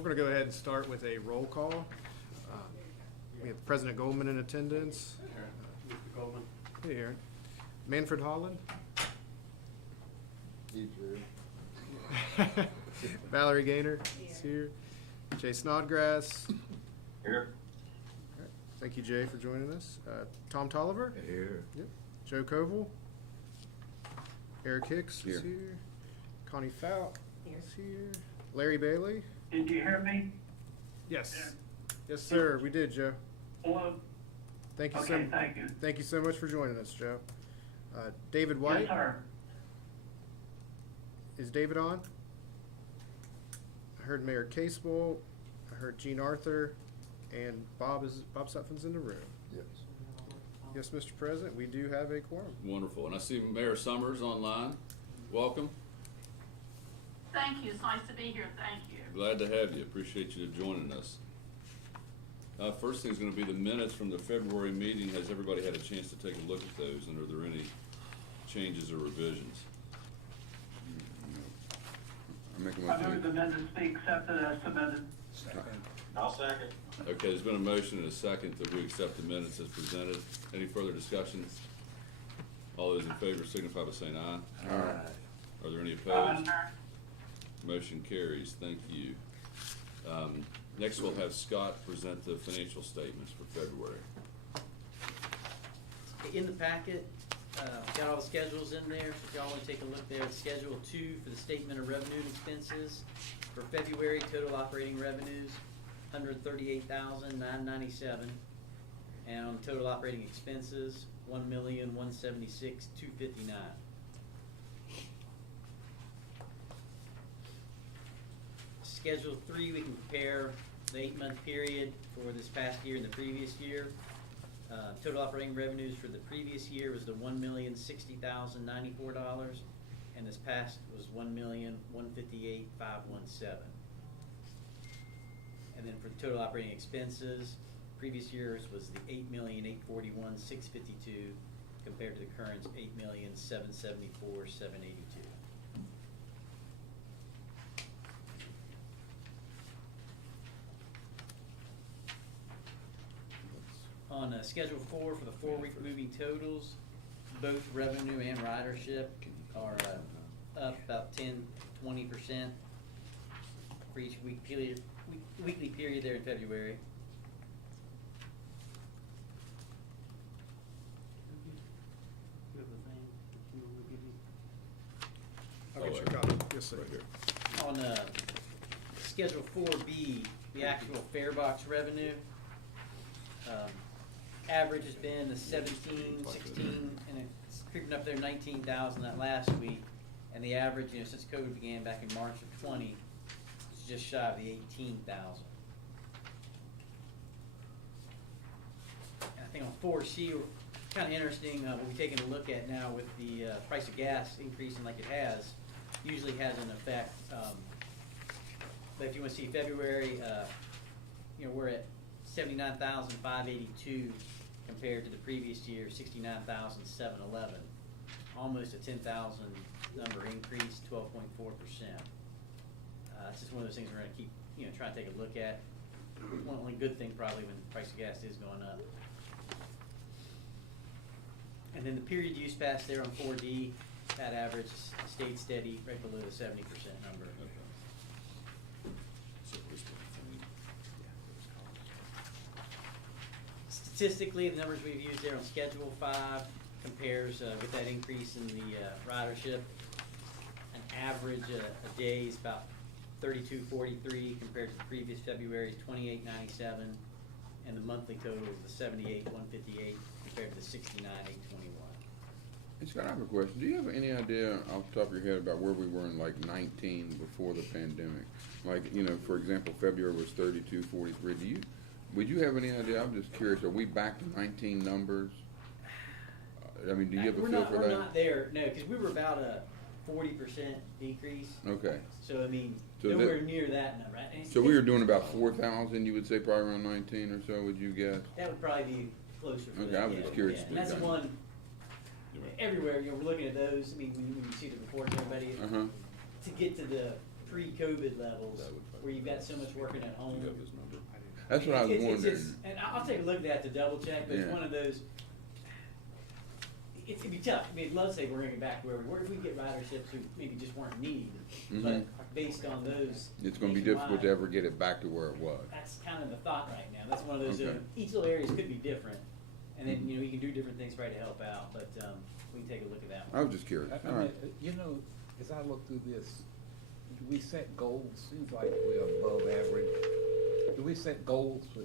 We're going to go ahead and start with a roll call. We have President Goldman in attendance. Mr. Goldman. Hey, Aaron. Manfred Holland. Valerie Gaynor is here. Jay Snodgrass. Here. All right. Thank you, Jay, for joining us. Tom Tolliver. Here. Yep. Joe Koval. Eric Hicks is Here. here. Connie Falk is here. Larry Bailey. Did you hear me? Yes. Yes, sir. We did, Joe. Hello? Thank you Okay, thank you. Thank you so much for joining us, Joe. David White. Yes, sir. Is David on? I heard Mayor Casebolt. I heard Gene Arthur, and Bob Sutphen's in the room. Yes. Yes, Mr. President, we do have a quorum. Wonderful. And I see Mayor Summers online. Welcome. Thank you. It's nice to be here. Thank you. Glad to have you. Appreciate you joining us. First thing is going to be the minutes from the February meeting. Has everybody had a chance to take a look at those, and are there any changes or revisions? I make a I move motion. the minutes be accepted as submitted. I'll second. Okay, there's been a motion and a second that we accept the minutes as presented. Any further discussion? All those in favor signify by saying aye. Aye. Are there any opposed? Aye. Motion carries. Thank you. Next, we'll have Scott present the financial statements for February. In the packet, got all the schedules in there, so if y'all wanna take a look there, it's Schedule 2 for the statement of revenue and expenses. For February, total operating revenues, $138,997. And on total operating expenses, $1,176,259. Schedule 3, we can compare the 8-month period for this past year and the previous year. Total operating revenues for the previous year was the $1,060,094, and this past was $1,158,517. And then for the total operating expenses, previous year's was the $8,841,652 compared to the current $8,774,782. On Schedule 4 for the 4-week moving totals, both revenue and ridership are up about 10-20% for each weekly period there in February. I'll get your copy. Yes, sir. Right here. On Schedule 4B, the actual fare box revenue, average has been the 17, 16, and it's creeping up there 19,000 that last week. And the average, since COVID began back in March of 20, is just shy of the 18,000. And I think on 4C, kind of interesting, what we're taking a look at now with the price of gas increasing like it has, usually has an effect. But if you want to see February, we're at 79,582 compared to the previous year, 69,711. Almost a 10,000 number increase, 12.4%. It's just one of those things we're going to keep, trying to take a look at. One only good thing probably when the price of gas is going up. And then the period use pass there on 4D, that average stayed steady right below the 70% number. Statistically, the numbers we've used there on Schedule 5 compares with that increase in the ridership. An average a day is about 32.43 compared to the previous February's 28.97, and the monthly total is the 78.158 compared to the 69.821. Scott, I have a question. Do you have any idea off the top of your head about where we were in like 19 before the pandemic? Like, for example, February was 32.43. Would you have any idea? I'm just curious. Are we back to 19 numbers? I mean, do you have a feel for that? We're not there, no, because we were about a 40% decrease. Okay. So, I mean, So nowhere near that number. Right? So we were doing about 4,000, you would say, probably around 19 or so, would you guess? That would probably be closer. Okay, I was just curious. Yeah. And that's one, everywhere, we're looking at those. I mean, when you see the reports, everybody, to get to the pre-COVID levels, That would probably where you've got so much working at Do home. you have his number? I do. That's what I was It's wondering. just- and I'll take a look at that to double check, but it's Yeah. one of those, it'd be tough. I mean, I'd love to say we're gonna get back to where we were, if we get riderships who maybe just weren't needed, but based on those. It's gonna be difficult to nationwide, ever get it back to where it was. That's kind of the thought right now. That's one of those, Okay. each little areas could be different, and then, Mhm. you know, you can do different things to try to help out, but, we can take a look at that I one. was just curious. I All mean, right. you know, as I look through this, do we set goals? Seems like we're above average. Do we set goals for?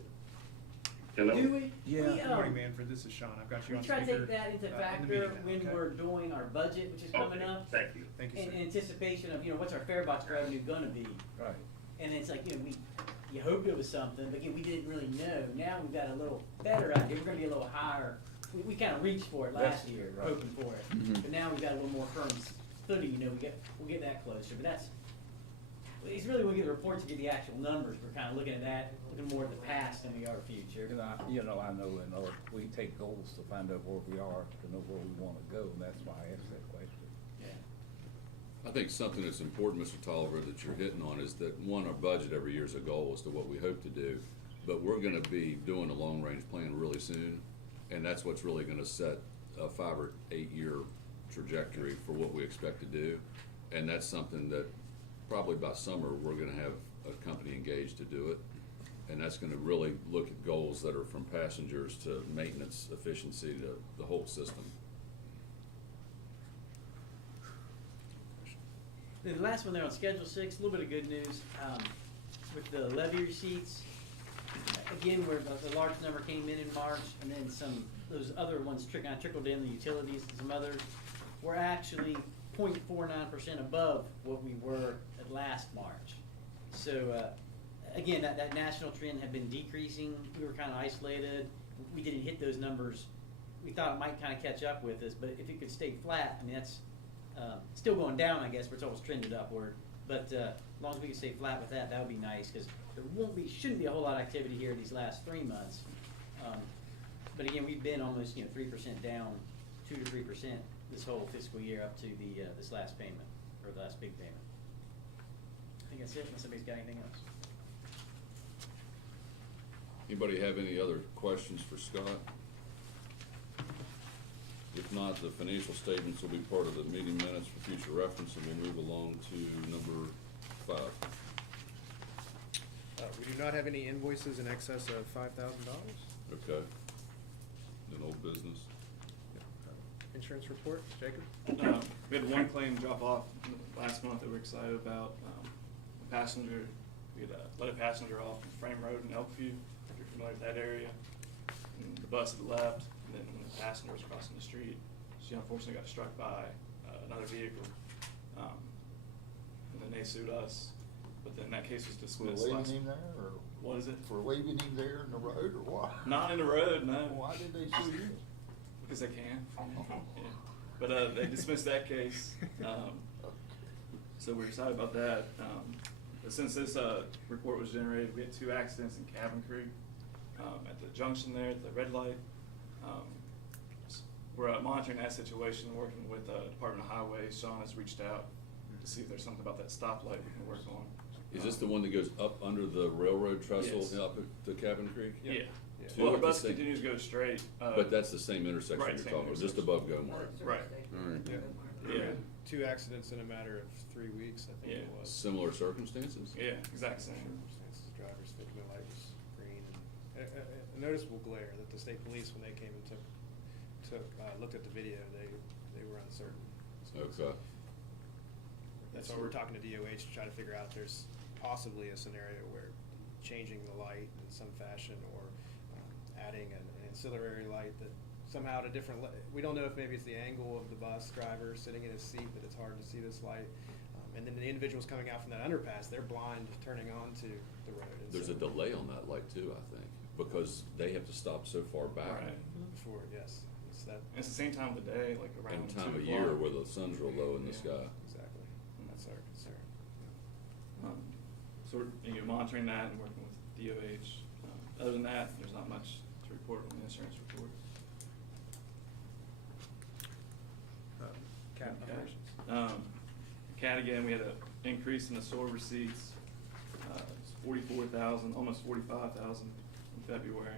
Do we? Yeah. We, Good morning, Manfred, this is Sean, I've got you we on try speaker. to take that into in the factor meeting now, when okay? we're doing our budget, which is coming up. Thank you. Thank you, In sir. anticipation of, you know, what's our fare box revenue gonna be? Right. And it's like, you know, you hoped it was something, but again, we didn't really know. Now we've got a little better idea. We're gonna be a little higher. We kind of reached for it last That's year, right. hoping for it. Mhm. But now we've got a little more firm footing, you know, we'll get that closer. But that's, it's really when we get the reports to get the actual numbers, we're kind of looking at that, looking more at the past than we are future. And I know in order, we take goals to find out where we are, to know where we wanna go, and that's why I asked that question. Yeah. I think something that's important, Mr. Tolliver, that you're hitting on is that, one, our budget every year is a goal as to what we hope to do. But we're gonna be doing a long-range plan really soon, and that's what's really gonna set a 5 or 8 year trajectory for what we expect to do. And that's something that probably by summer, we're gonna have a company engaged to do it. And that's gonna really look at goals that are from passengers to maintenance efficiency to the whole system. The last one there on Schedule 6, a little bit of good news, with the levy receipts. Again, where the large number came in March, and then those other ones trickled in, the utilities and some others, were actually 0.49% above what we were at last March. So, again, that national trend had been decreasing. We were kind of isolated. We didn't hit those numbers. We thought it might kind of catch up with us, but if it could stay flat, I mean, that's still going down, I guess, but it's always trended upward. But as long as we can stay flat with that, that would be nice, because there shouldn't be a whole lot of activity here these last 3 months. But again, we've been almost 3% down, 2 to 3% this whole fiscal year up to this last payment, or the last big payment. I think that's it, unless somebody's got anything else. Anybody have any other questions for Scott? If not, the financial statements will be part of the meeting minutes for future reference, and we'll move along to number 5. We do not have any invoices in excess of $5,000. Okay. Then old business. Insurance report, Jacob? We had one claim drop off last month that we're excited about. A passenger, we had let a passenger off on Frame Road in Elkview, if you're familiar with that area. And the bus had left, and then when the passenger was crossing the street, she unfortunately got struck by another vehicle. And then they sued us, but then that case was For dismissed leaving last. him there, or What is it? for leaving him there in the road, or what? Not in the road, no. Why did they sue you? Because they can. Yeah. But they dismissed that case. So we're excited about that. But since this report was generated, we had 2 accidents in Cabin Creek at the junction there, at the red light. We're monitoring that situation, working with Department of Highways. Sean has reached out to see if there's something about that stoplight we can work on. Is this the one that goes up under the railroad trestle Yes. up at the Cabin Creek? Yeah. Two Well, the at the bus same- continues to go straight. But that's the same intersection Right, you're same talking about, just intersection. above Gomar. Right. All right. Yeah. 2 accidents in a matter of 3 weeks, I think it Yeah. was. Similar circumstances? Yeah, exact same. Circumstances, drivers thinking the light was green. And a noticeable glare that the state police, when they came and looked at the video, they were uncertain. So Okay. that's why we're talking to DOH to try to figure out if there's possibly a scenario where changing the light in some fashion, or adding an ancillary light that somehow at a different, we don't know if maybe it's the angle of the bus driver sitting in his seat that it's hard to see this light. And then the individuals coming out from that underpass, they're blind turning onto the road. And There's so- a delay on that light too, I think, because they have to stop so far back. Right. Before, yes, it's that, And it's the same time of the day, like around And time 2 of year o'clock. where the sun's real low in the Yeah. sky. exactly, that's our concern. So we're monitoring that and working with DOH. Other than that, there's not much to report on the insurance report. Cat Okay. operations. CAT again, we had increase in the SOAR receipts. It's 44,000, almost 45,000 in February.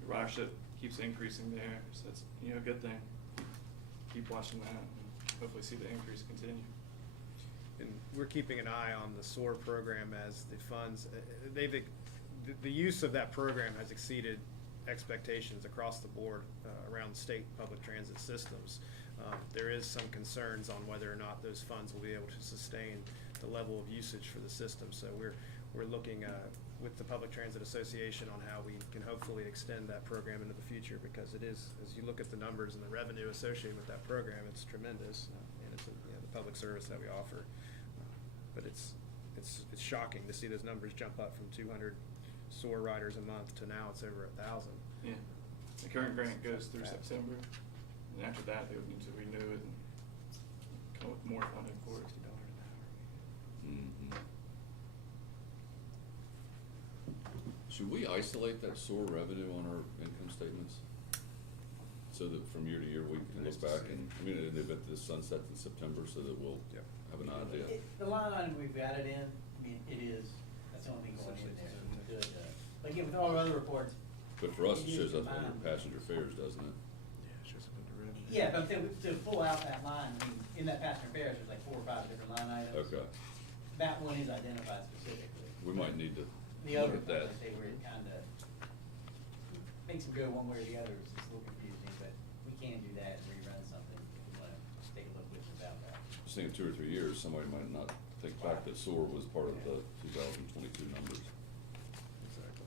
The ridership keeps increasing there, so it's, a good thing. Keep watching that and hopefully see the increase continue. And we're keeping an eye on the SOAR program as the funds, the use of that program has exceeded expectations across the board around state public transit systems. There is some concerns on whether or not those funds will be able to sustain the level of usage for the system. So we're looking with the Public Transit Association on how we can hopefully extend that program into the future, because it is, as you look at the numbers and the revenue associated with that program, it's tremendous, and it's the public service that we offer. But it's shocking to see those numbers jump up from 200 SOAR riders a month to now it's over 1,000. Yeah. The current grant goes through September, and after that, they would need to renew it and come up with more funding for it. $60 an hour. Mhm. Should we isolate that SOAR revenue on our income statements? So that from year to year, we can look back and, in the event this sunsets in September, so that we'll Yep. have an idea. The line item we've got it in, it is, that's the only thing going in there, so we could, but again, with all our other reports. But for us, it you shows need up to under combine. passenger fares, doesn't it? Yeah, it shows up under revenue. Yeah, but I'm saying, to pull out that line, in that passenger fares, there's like 4 or 5 different line items. Okay. That one is identified specifically. We might need to The look other, at that. I say, where it kinda makes them go one way or the other, it's just a little confusing, but we can do that and rerun something if we wanna take a look with it about that. Just think in 2 or 3 years, somebody might not think back that SOAR was part of the 2022 numbers. Exactly.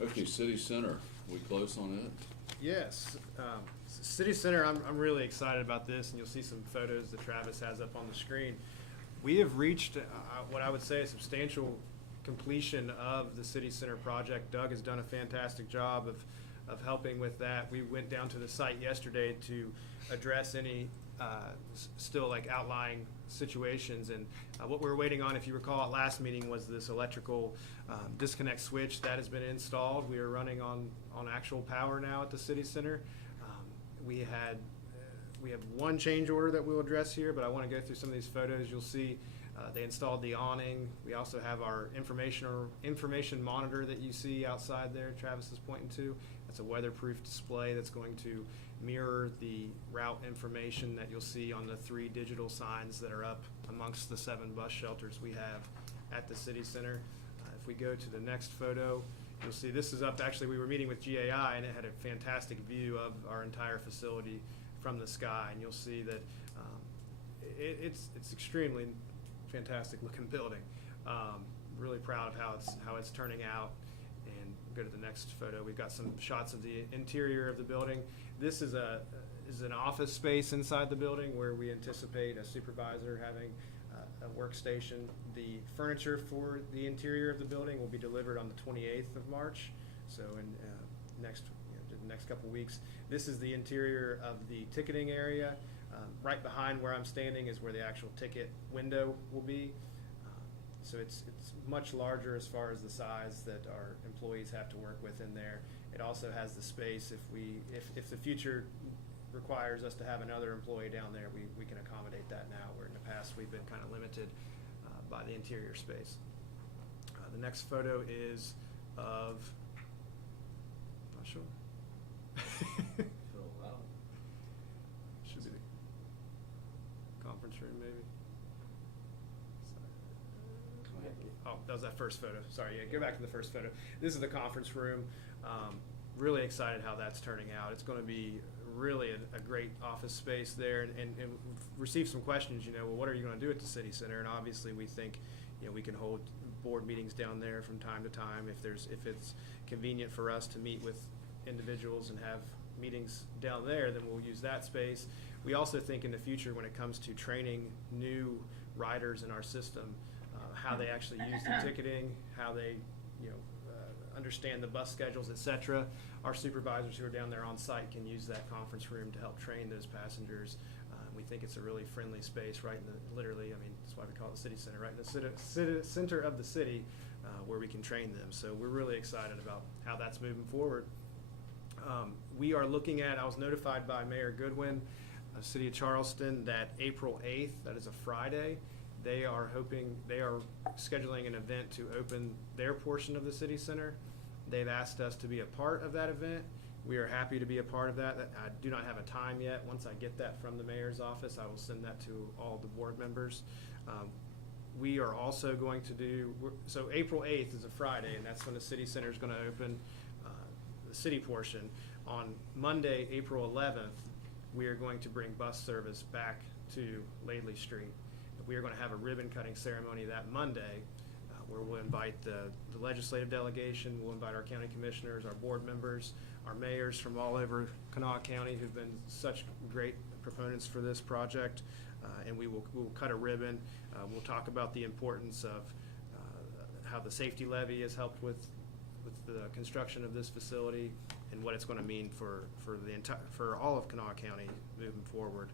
Okay, City Center, we close on it? Yes, City Center, I'm really excited about this, and you'll see some photos that Travis has up on the screen. We have reached what I would say a substantial completion of the City Center project. Doug has done a fantastic job of helping with that. We went down to the site yesterday to address any still like outlying situations, and what we were waiting on, if you recall at last meeting, was this electrical disconnect switch that has been installed. We are running on actual power now at the City Center. We have one change order that we'll address here, but I want to go through some of these photos. You'll see they installed the awning. We also have our information monitor that you see outside there, Travis is pointing to. That's a weatherproof display that's going to mirror the route information that you'll see on the 3 digital signs that are up amongst the 7 bus shelters we have at the City Center. If we go to the next photo, you'll see this is up. Actually, we were meeting with GAI, and it had a fantastic view of our entire facility from the sky, and you'll see that it's extremely fantastic looking building. Really proud of how it's turning out. And go to the next photo. We've got some shots of the interior of the building. This is an office space inside the building where we anticipate a supervisor having a workstation. The furniture for the interior of the building will be delivered on the 28th of March, so in the next couple weeks. This is the interior of the ticketing area. Right behind where I'm standing is where the actual ticket window will be. So it's much larger as far as the size that our employees have to work with in there. It also has the space if the future requires us to have another employee down there, we can accommodate that now, where in the past we've been kind of limited by the interior space. The next photo is of, not sure. Should be the conference room, maybe. Oh, that was that first photo. Sorry, yeah, go back to the first photo. This is the conference room. Really excited how that's turning out. It's going to be really a great office space there, and received some questions, well, what are you going to do at the City Center? And obviously we think, we can hold board meetings down there from time to time if it's convenient for us to meet with individuals and have meetings down there, then we'll use that space. We also think in the future, when it comes to training new riders in our system, how they actually use the ticketing, how they understand the bus schedules, etc. Our supervisors who are down there on site can use that conference room to help train those passengers. We think it's a really friendly space, right in the, literally, that's why we call it the City Center, right in the center of the city, where we can train them. So we're really excited about how that's moving forward. We are looking at, I was notified by Mayor Goodwin, City of Charleston, that April 8th, that is a Friday, They are scheduling an event to open their portion of the city center. They've asked us to be a part of that event. We are happy to be a part of that. I do not have a time yet. Once I get that from the mayor's office, I will send that to all the board members. We are also going to do, so April 8th is a Friday, and that's when the city center is going to open the city portion. On Monday, April 11th, we are going to bring bus service back to Laidley Street. We are going to have a ribbon cutting ceremony that Monday, where we'll invite the legislative delegation, we'll invite our county commissioners, our board members, our mayors from all over Kanawha County who've been such great proponents for this project, and we'll cut a ribbon. We'll talk about the importance of how the safety levy has helped with the construction of this facility and what it's going to mean for all of Kanawha County moving forward.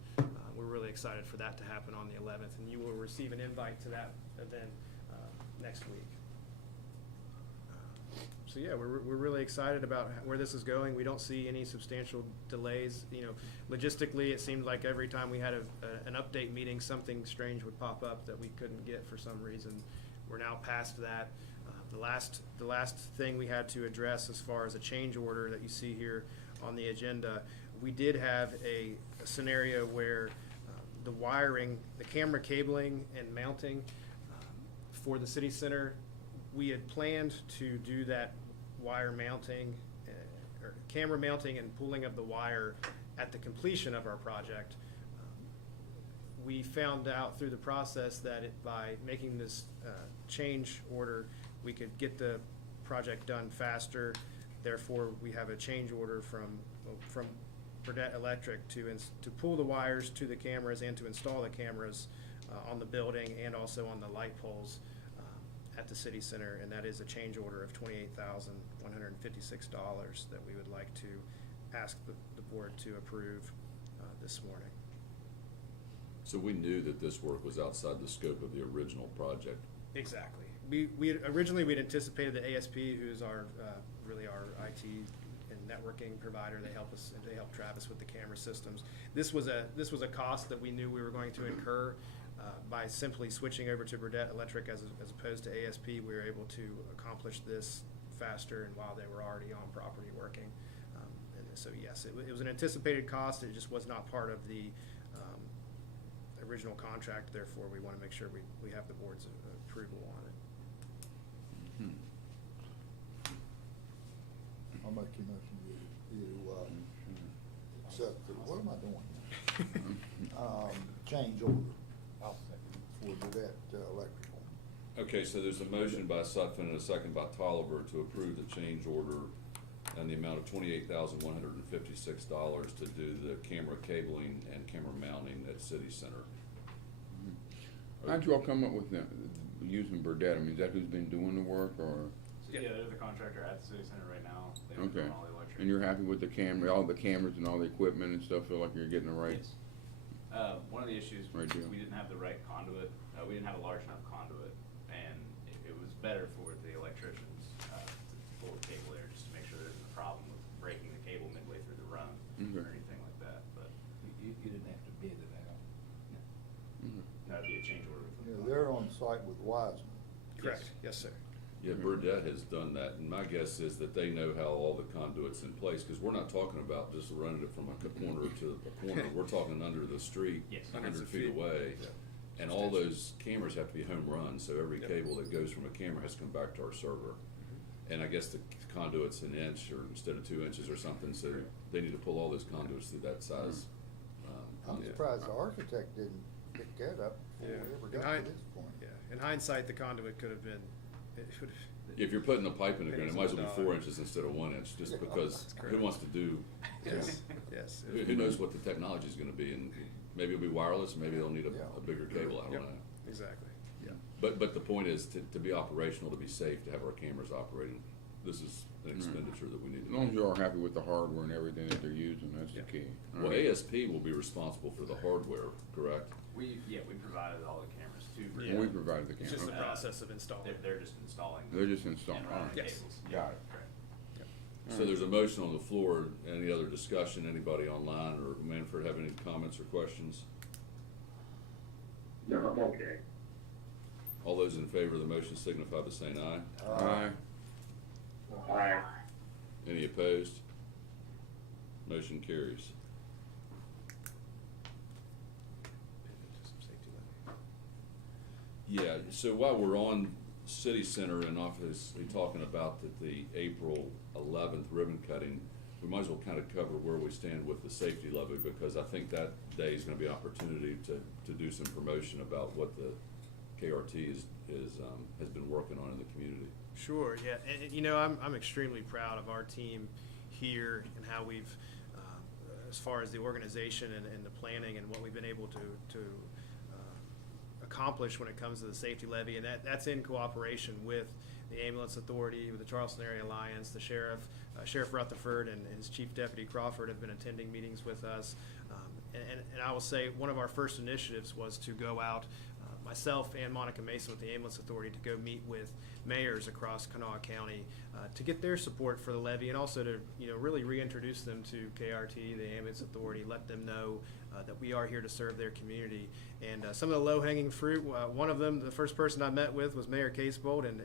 We're really excited for that to happen on the 11th, and you will receive an invite to that event next week. So yeah, we're really excited about where this is going. We don't see any substantial delays. You know, logistically, it seemed like every time we had an update meeting, something strange would pop up that we couldn't get for some reason. We're now past that. The last thing we had to address as far as a change order that you see here on the agenda, we did have a scenario where the wiring, the camera cabling and mounting for the city center, we had planned to do that wire mounting, or camera mounting and pulling of the wire at the completion of our project. We found out through the process that by making this change order, we could get the project done faster. Therefore, we have a change order from Burdett Electric to pull the wires to the cameras and to install the cameras on the building and also on the light poles at the city center, and that is a change order of $28,156 that we would like to ask the board to approve this morning. So we knew that this work was outside the scope of the original project. Exactly. Originally we'd anticipated that ASP, who's our really our IT and networking provider, they help Travis with the camera systems. This was a cost that we knew we were going to incur. By simply switching over to Burdett Electric as opposed to ASP, we were able to accomplish this faster and while they were already on property working. And so yes, it was an anticipated cost. It just was not part of the original contract. Therefore, we want to make sure we have the board's approval on it. I'll make your motion, you accept the, what am I doing? Change order. I'll second. For that electrical. Okay, so there's a motion by Sutphen and a second by Tolliver to approve the change order and the amount of $28,156 to do the camera cabling and camera mounting at City Center. How'd you all come up with using Burdett? I mean, is that who's been doing the work, or? Yeah, they're the contractor at the city center right now. They Okay. own all the electric. And you're happy with the camera, all the cameras and all the equipment and stuff? Feel like you're getting it right? Yes. One of the issues Right, was yeah. we didn't have the right conduit. We didn't have a large enough conduit, and it was better for the electricians to pull the cable there just to make sure there isn't a problem with breaking the cable midway through the run Okay. or anything like that. But You didn't have to bid it out. that'd be a change order. Yeah, they're on site with Wiseman. Correct. Yes, sir. Yeah, Burdett has done that, and my guess is that they know how all the conduit's in place, because we're not talking about just running it from a corner to a corner. We're talking under the street, Yes. 100 feet away. Yeah. And all those cameras have to be home run, so every Yep. cable that goes from a camera has to come back to our server. And I guess the conduit's an inch or instead of 2 inches or something, so they need to pull all those conduits through that size. I'm conduit. surprised the architect didn't pick that up before we ever got to this point. Yeah. In hindsight, the conduit could have been. It would have. If you're putting a pipe in the ground, it might as well be $4 4 inches instead of 1 inch, just because That's who correct. wants to do? Yes. Yes. Who knows what the technology is gonna be, and maybe it'll be wireless, maybe they'll need Yeah. a bigger cable, I don't Yep. know. Exactly. Yeah. But the point is to be operational, to be safe, to have our cameras operating. This is an expenditure that we need As to long as make. you are happy with the hardware and everything that they're using, that's the Yeah. key. All Well, right. ASP will be responsible for the hardware, correct? We provided all the cameras to Yeah. Burdett. We provided the It's just the camera. process of installing. They're just installing. They're just installing, and all running right. Yes. cables. Got it. Correct. So there's a motion on the floor. Any other discussion? Anybody online or Manfred have any comments or questions? No, I'm okay. All those in favor of the motion signify by saying aye. Aye. Aye. Any opposed? Motion carries. Yeah, so while we're on City Center and obviously talking about the April 11th ribbon cutting, we might as well kind of cover where we stand with the safety levy, because I think that day is going to be an opportunity to do some promotion about what the KRT has been working on in the community. Sure, yeah, and you know, I'm extremely proud of our team here and how we've, as far as the organization and the planning and what we've been able to accomplish when it comes to the safety levy, and that's in cooperation with the Ambulance Authority, with the Charleston Area Alliance, the Sheriff Rutherford and his Chief Deputy Crawford have been attending meetings with us. And I will say one of our first initiatives was to go out, myself and Monica Mason with the Ambulance Authority, to go meet with mayors across Kanawha County to get their support for the levy, and also to really reintroduce them to KRT, the Ambulance Authority, let them know that we are here to serve their community. And some of the low-hanging fruit, one of them, the first person I met with was Mayor Casebold, and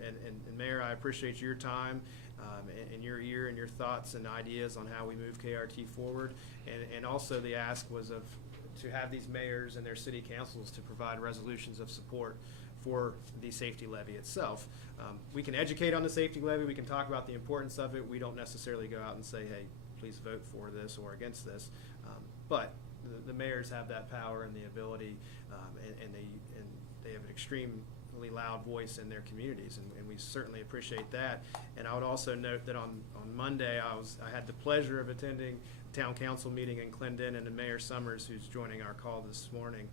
Mayor, I appreciate your time and your ear and your thoughts and ideas on how we move KRT forward. And also the ask was to have these mayors and their city councils to provide resolutions of support for the safety levy itself. We can educate on the safety levy, we can talk about the importance of it. We don't necessarily go out and say, hey, please vote for this or against this. But the mayors have that power and the ability, and they have an extremely loud voice in their communities, and we certainly appreciate that. And I would also note that on Monday, I had the pleasure of attending a town council meeting in Clendon, and Mayor Summers, who's joining our call this morning,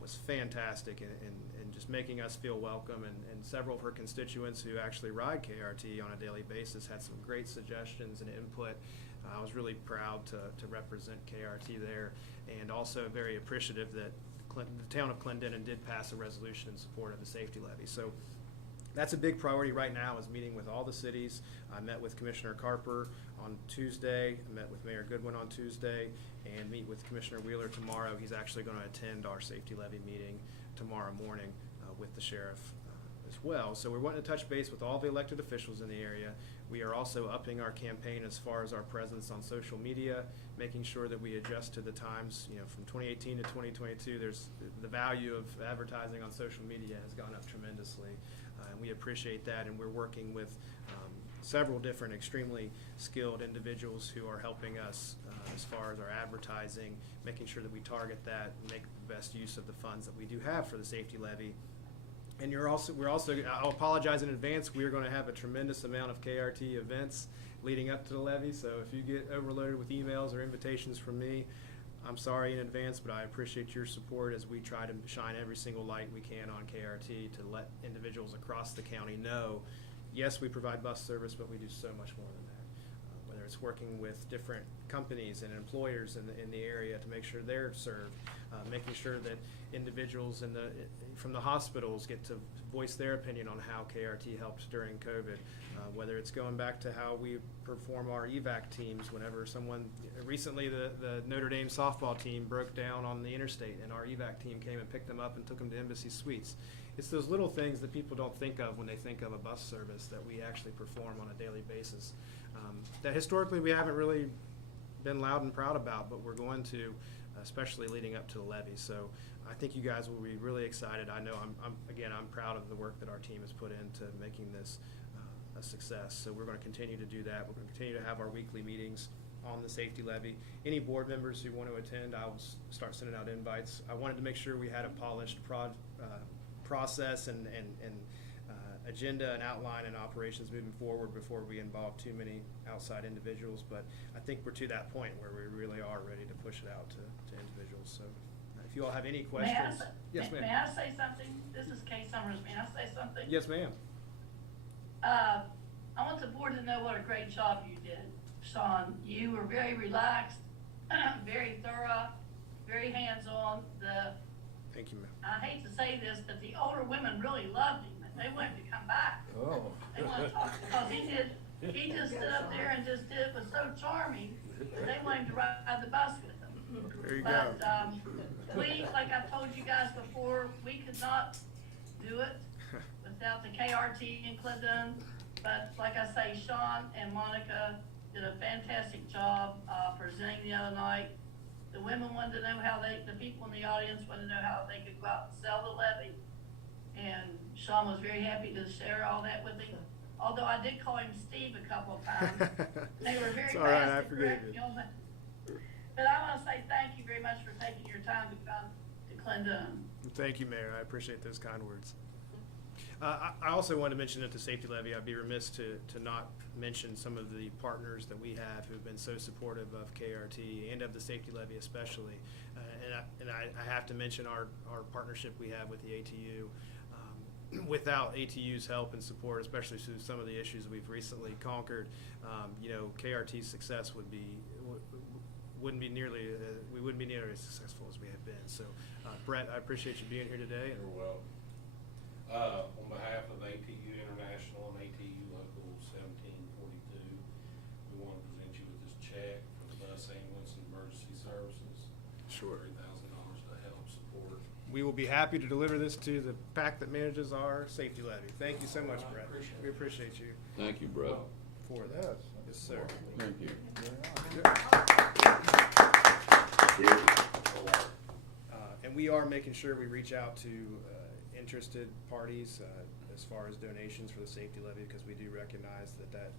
was fantastic and just making us feel welcome, and several of her constituents who actually ride KRT on a daily basis had some great suggestions and input. I was really proud to represent KRT there, and also very appreciative that the town of Clendenin did pass a resolution in support of the safety levy. So that's a big priority right now, is meeting with all the cities. I met with Commissioner Carper on Tuesday, I met with Mayor Goodwin on Tuesday, and meet with Commissioner Wheeler tomorrow. He's actually going to attend our safety levy meeting tomorrow morning with the sheriff as well. So we're wanting to touch base with all the elected officials in the area. We are also upping our campaign as far as our presence on social media, making sure that we adjust to the times. From 2018 to 2022, there's the value of advertising on social media has gone up tremendously, and we appreciate that. And we're working with several different extremely skilled individuals who are helping us as far as our advertising, making sure that we target that and make the best use of the funds that we do have for the safety levy. And we're also, I'll apologize in advance, we are going to have a tremendous amount of KRT events leading up to the levy, so if you get overloaded with emails or invitations from me, I'm sorry in advance, but I appreciate your support as we try to shine every single light we can on KRT to let individuals across the county know, yes, we provide bus service, but we do so much more than that. Whether it's working with different companies and employers in the area to make sure they're served, making sure that individuals from the hospitals get to voice their opinion on how KRT helped during COVID, whether it's going back to how we perform our evac teams whenever recently the Notre Dame softball team broke down on the interstate and our evac team came and picked them up and took them to Embassy Suites. It's those little things that people don't think of when they think of a bus service that we actually perform on a daily basis, that historically we haven't really been loud and proud about, but we're going to, especially leading up to the levy. So I think you guys will be really excited. I know I'm proud of the work that our team has put into making this a success. So we're going to continue to do that. We're going to continue to have our weekly meetings on the safety levy. Any board members who want to attend, I'll start sending out invites. I wanted to make sure we had a polished process and agenda and outline and operations moving forward before we involve too many outside individuals, but I think we're to that point where we really are ready to push it out to individuals. So if you all have any questions. Yes, ma'am. May I say something? This is Kay Summers. May I say something? Yes, ma'am. I want the board to know what a great job you did, Sean. You were very relaxed, very thorough, very hands-on. Thank you, ma'am. I hate to say this, but the older women really loved him, and they wanted to come back. Oh. They wanted to talk, because he just stood up there and just did, was so charming, that they wanted to ride the bus with him. There you But, go. we, like I've told you guys before, we could not do it. without the KRT in Clinton. But like I say, Sean and Monica did a fantastic job, presenting the other night. The women wanted to know the people in the audience wanted to know how they could go out and sell the levy. And Sean was very happy to share all that with me. Although I did call him Steve a couple of times. They were very It's all right, I fast to forgive correct you. me on that. But I want to say thank you very much for taking your time to come to Clinton. Thank you, Mayor. I appreciate those kind words. I also want to mention at the safety levy, I'd be remiss to not mention some of the partners that we have who've been so supportive of KRT and of the safety levy especially. And I have to mention our partnership we have with the ATU. Without ATU's help and support, especially through some of the issues we've recently conquered, KRT's success wouldn't be nearly as successful as we have been. So, Brett, I appreciate you being here today. You're welcome. On behalf of ATU International and ATU Local 1742, we want to present you with this check for the bus, ambulance, and emergency services. Sure. $3,000 to help support. We will be happy to deliver this to the PAC that manages our safety levy. Thank you so much, I Brett. appreciate it. We appreciate you Thank you, Brett. for that. Yes, sir. Thank you. And we are making sure we reach out to interested parties as far as donations for the safety levy, because we do recognize that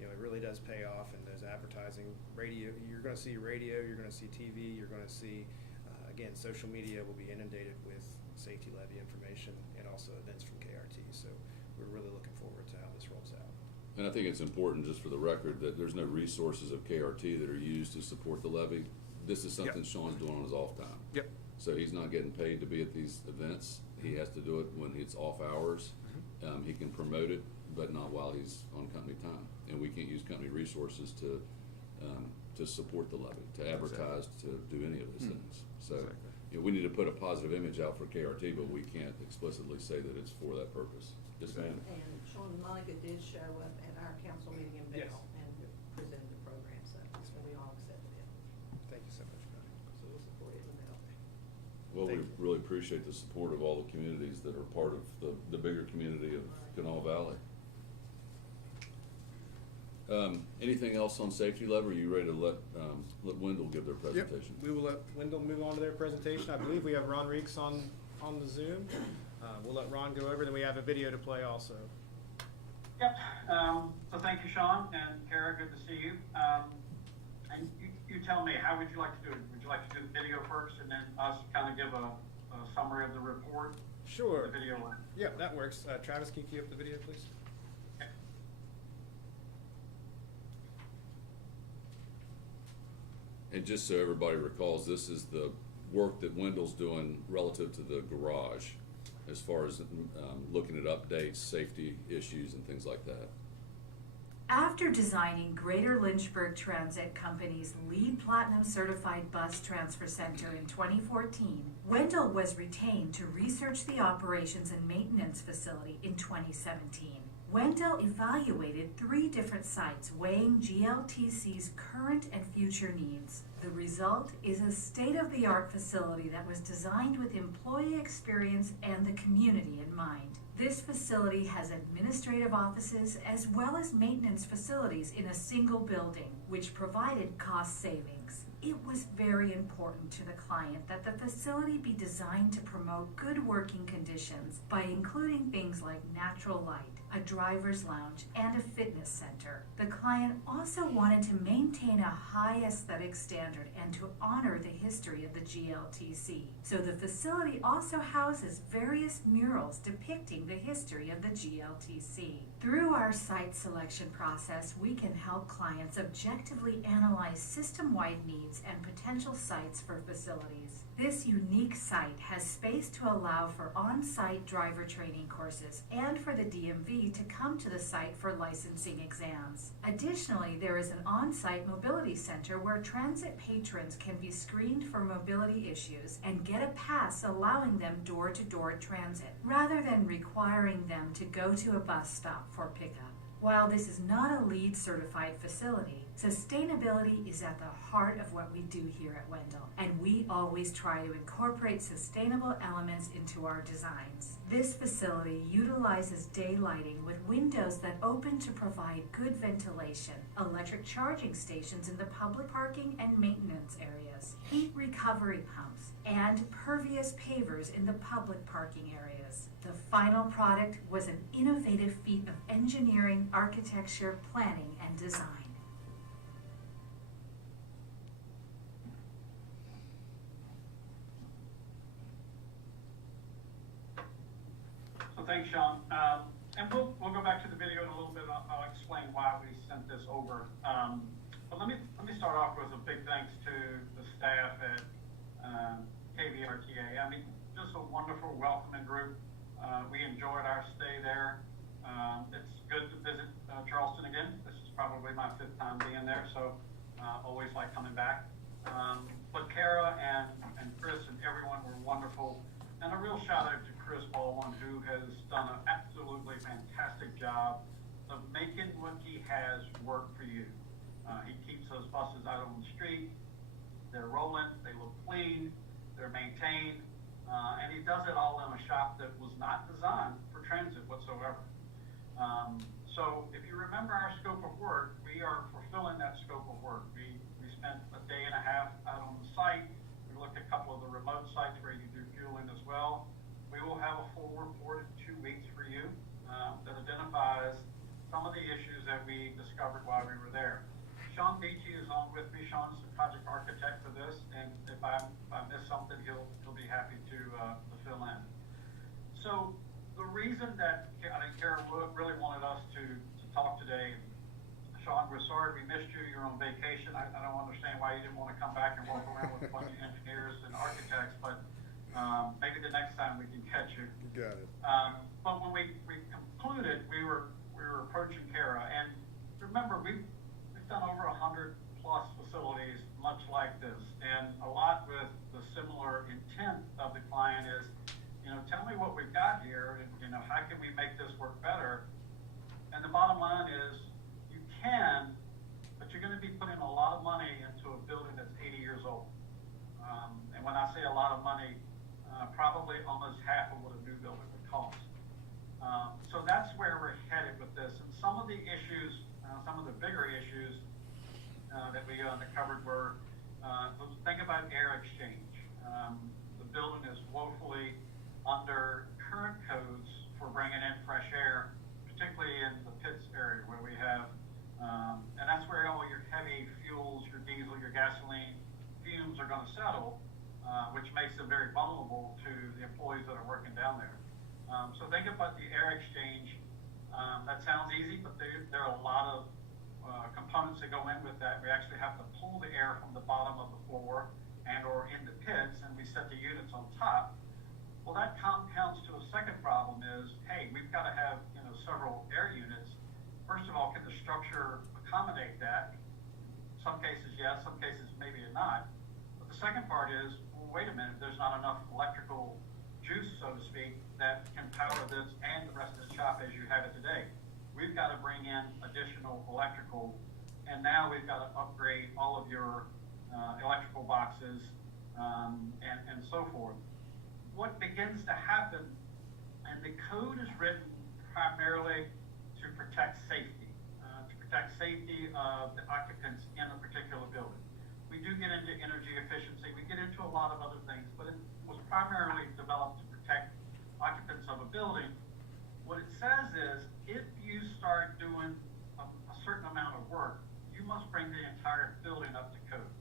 it really does pay off. And there's advertising, radio. You're going to see radio. You're going to see TV. You're going to see. Again, social media will be inundated with safety levy information and also events from KRT. So we're really looking forward to how this rolls out. And I think it's important, just for the record, that there's no resources of KRT that are used to support the levy. This is something Yep. Sean's doing on his off time. Yep. So he's not getting paid to be at these events. He has to do it when it's off hours. He can promote it, but not while he's on company time. And we can't use company resources to support the levy, to advertise, to do any of those things. So, Exactly. we need to put a positive image out for KRT, but we can't explicitly say that it's for that purpose. Yes, ma'am. And Sean and Monica did show up at our council meeting in Yes. Bell and presented the program, so we all accepted it. Thank you so much, Connie. So we'll support it in Bell. Well, we Thank you. really appreciate the support of all the communities that are part of the bigger community of Kanawha Valley. Anything else on safety levy? Are you ready to let Wendell give their presentation? Yep. We will let Wendell move on to their presentation. I believe we have Ron Reeks on the Zoom. We'll let Ron go over, then we have a video to play also. Yep, so thank you, Sean, and Kara, good to see you. And you tell me, how would you like to do it? Would you like to do the video first and then us kind of give a summary of the report? Sure. The video. Yeah, that works. Travis, can you cue up the video, please? And just so everybody recalls, this is the work that Wendell's doing relative to the garage, as far as looking at updates, safety issues, and things like that. After designing Greater Lynchburg Transit Company's LEED Platinum Certified Bus Transfer Center in 2014, Wendell was retained to research the operations and maintenance facility in 2017. Wendell evaluated 3 different sites, weighing GLTC's current and future needs. The result is a state-of-the-art facility that was designed with employee experience and the community in mind. This facility has administrative offices as well as maintenance facilities in a single building, which provided cost savings. It was very important to the client that the facility be designed to promote good working conditions by including things like natural light, a driver's lounge, and a fitness center. The client also wanted to maintain a high aesthetic standard and to honor the history of the GLTC. So the facility also houses various murals depicting the history of the GLTC. Through our site selection process, we can help clients objectively analyze system-wide needs and potential sites for facilities. This unique site has space to allow for on-site driver training courses and for the DMV to come to the site for licensing exams. Additionally, there is an on-site mobility center where transit patrons can be screened for mobility issues and get a pass allowing them door-to-door transit, rather than requiring them to go to a bus stop for pickup. While this is not a LEED certified facility, Sustainability is at the heart of what we do here at Wendell, and we always try to incorporate sustainable elements into our designs. This facility utilizes daylighting with windows that open to provide good ventilation, electric charging stations in the public parking and maintenance areas, heat recovery pumps, and pervious pavers in the public parking areas. The final product was an innovative feat of engineering, architecture, planning, and design. So thanks, Sean. And we'll go back to the video in a little bit. I'll explain why we sent this over. But let me start off with a big thanks to the staff at KVRTA. I mean, just a wonderful welcoming group. We enjoyed our stay there. It's good to visit Charleston again. This is probably my 5th time being there, so always like coming back. But Kara and Chris and everyone were wonderful. And a real shout out to Chris Baldwin, who has done an absolutely fantastic job of making what he has work for you. He keeps those buses out on the street. They're rolling, they look clean, they're maintained, and he does it all in a shop that was not designed for transit whatsoever. So if you remember our scope of work, we are fulfilling that scope of work. We spent a day and a half out on the site. We looked at a couple of the remote sites where you do fueling as well. We will have a full report in 2 weeks for you that identifies some of the issues that we discovered while we were there. Sean Beachy is on with me. Sean's the project architect for this, and if I miss something, he'll be happy to fill in. So the reason that I think Kara really wanted us to talk today, Sean, we're sorry we missed you. You're on vacation. I don't understand why you didn't want to come back and walk around with a bunch of engineers and architects, but maybe the next time we can catch you. You got it. But when we concluded, we were approaching Kara, and remember, we've done over 100 plus facilities much like this, and a lot with the similar intent of the client is, tell me what we've got here, and how can we make this work better? And the bottom line is, you can, but you're going to be putting a lot of money into a building that's 80 years old. And when I say a lot of money, probably almost half of what a new building would cost. So that's where we're headed with this. And some of the issues, some of the bigger issues that we uncovered were, think about air exchange. The building is woefully under current codes for bringing in fresh air, particularly in the pits area where we have, and that's where all your heavy fuels, your diesel, your gasoline fumes are going to settle, which makes them very vulnerable to the employees that are working down there. So think about the air exchange. That sounds easy, but there are a lot of components that go in with that. We actually have to pull the air from the bottom of the floor and or in the pits, and we set the units on top. Well, that compounds to a second problem is, hey, we've got to have several air units. First of all, can the structure accommodate that? Some cases yes, some cases maybe not. But the second part is, well, wait a minute, there's not enough electrical juice, so to speak, that can power this and the rest of the shop as you have it today. We've got to bring in additional electrical, and now we've got to upgrade all of your electrical boxes and so forth. What begins to happen, and the code is written primarily to protect safety of the occupants in a particular building. We do get into energy efficiency, we get into a lot of other things, but it was primarily developed to protect occupants of a building. What it says is, if you start doing a certain amount of work, you must bring the entire building up to code.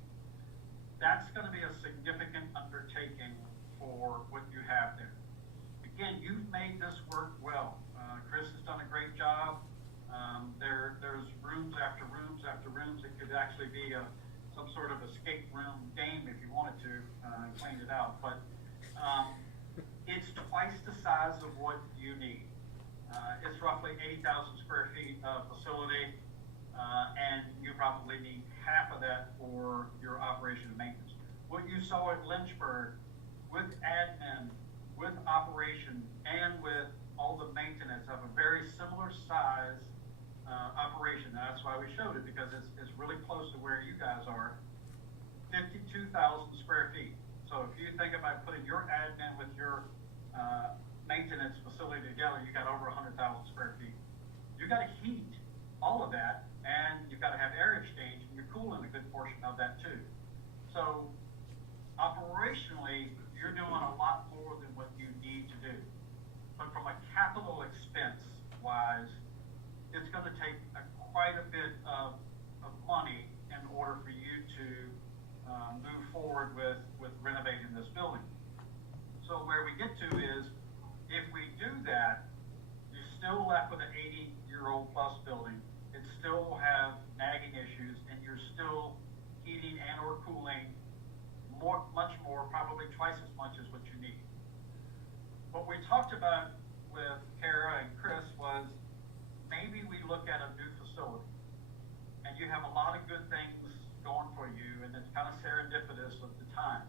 That's going to be a significant undertaking for what you have there. Again, you've made this work well. Chris has done a great job. There's rooms after rooms after rooms. It could actually be some sort of escape room game if you wanted to clean it out. But it's twice the size of what you need. It's roughly 80,000 square feet of facility, and you probably need half of that for your operation and maintenance. What you saw at Lynchburg, with admin, with operation, and with all the maintenance of a very similar size operation. That's why we showed it, because it's really close to where you guys are. 52,000 square feet. So if you think about putting your admin with your maintenance facility together, you got over 100,000 square feet. You got to heat all of that, and you've got to have air exchange, and you're cooling a good portion of that too. So operationally, you're doing a lot more than what you need to do. But from a capital expense wise, it's going to take quite a bit of money in order for you to move forward with renovating this building. So where we get to is, if we do that, you're still left with an 80-year-old plus building. It still will have nagging issues, and you're still heating and or cooling much more, probably twice as much as what you need. What we talked about with Kara and Chris was, maybe we look at a new facility, and you have a lot of good things going for you, and it's kind of serendipitous of the time.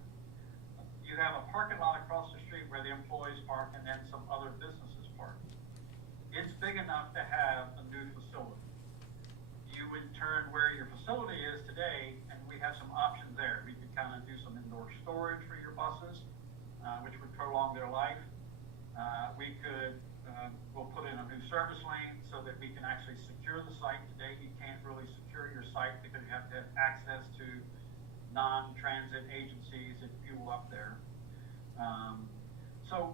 You have a parking lot across the street where the employees park, and then some other businesses park. It's big enough to have a new facility. You would turn where your facility is today, and we have some options there. We could kind of do some indoor storage for your buses, which would prolong their life. We could, we'll put in a new service lane so that we can actually secure the site. Today, you can't really secure your site because you have to have access to non-transit agencies that fuel up there. So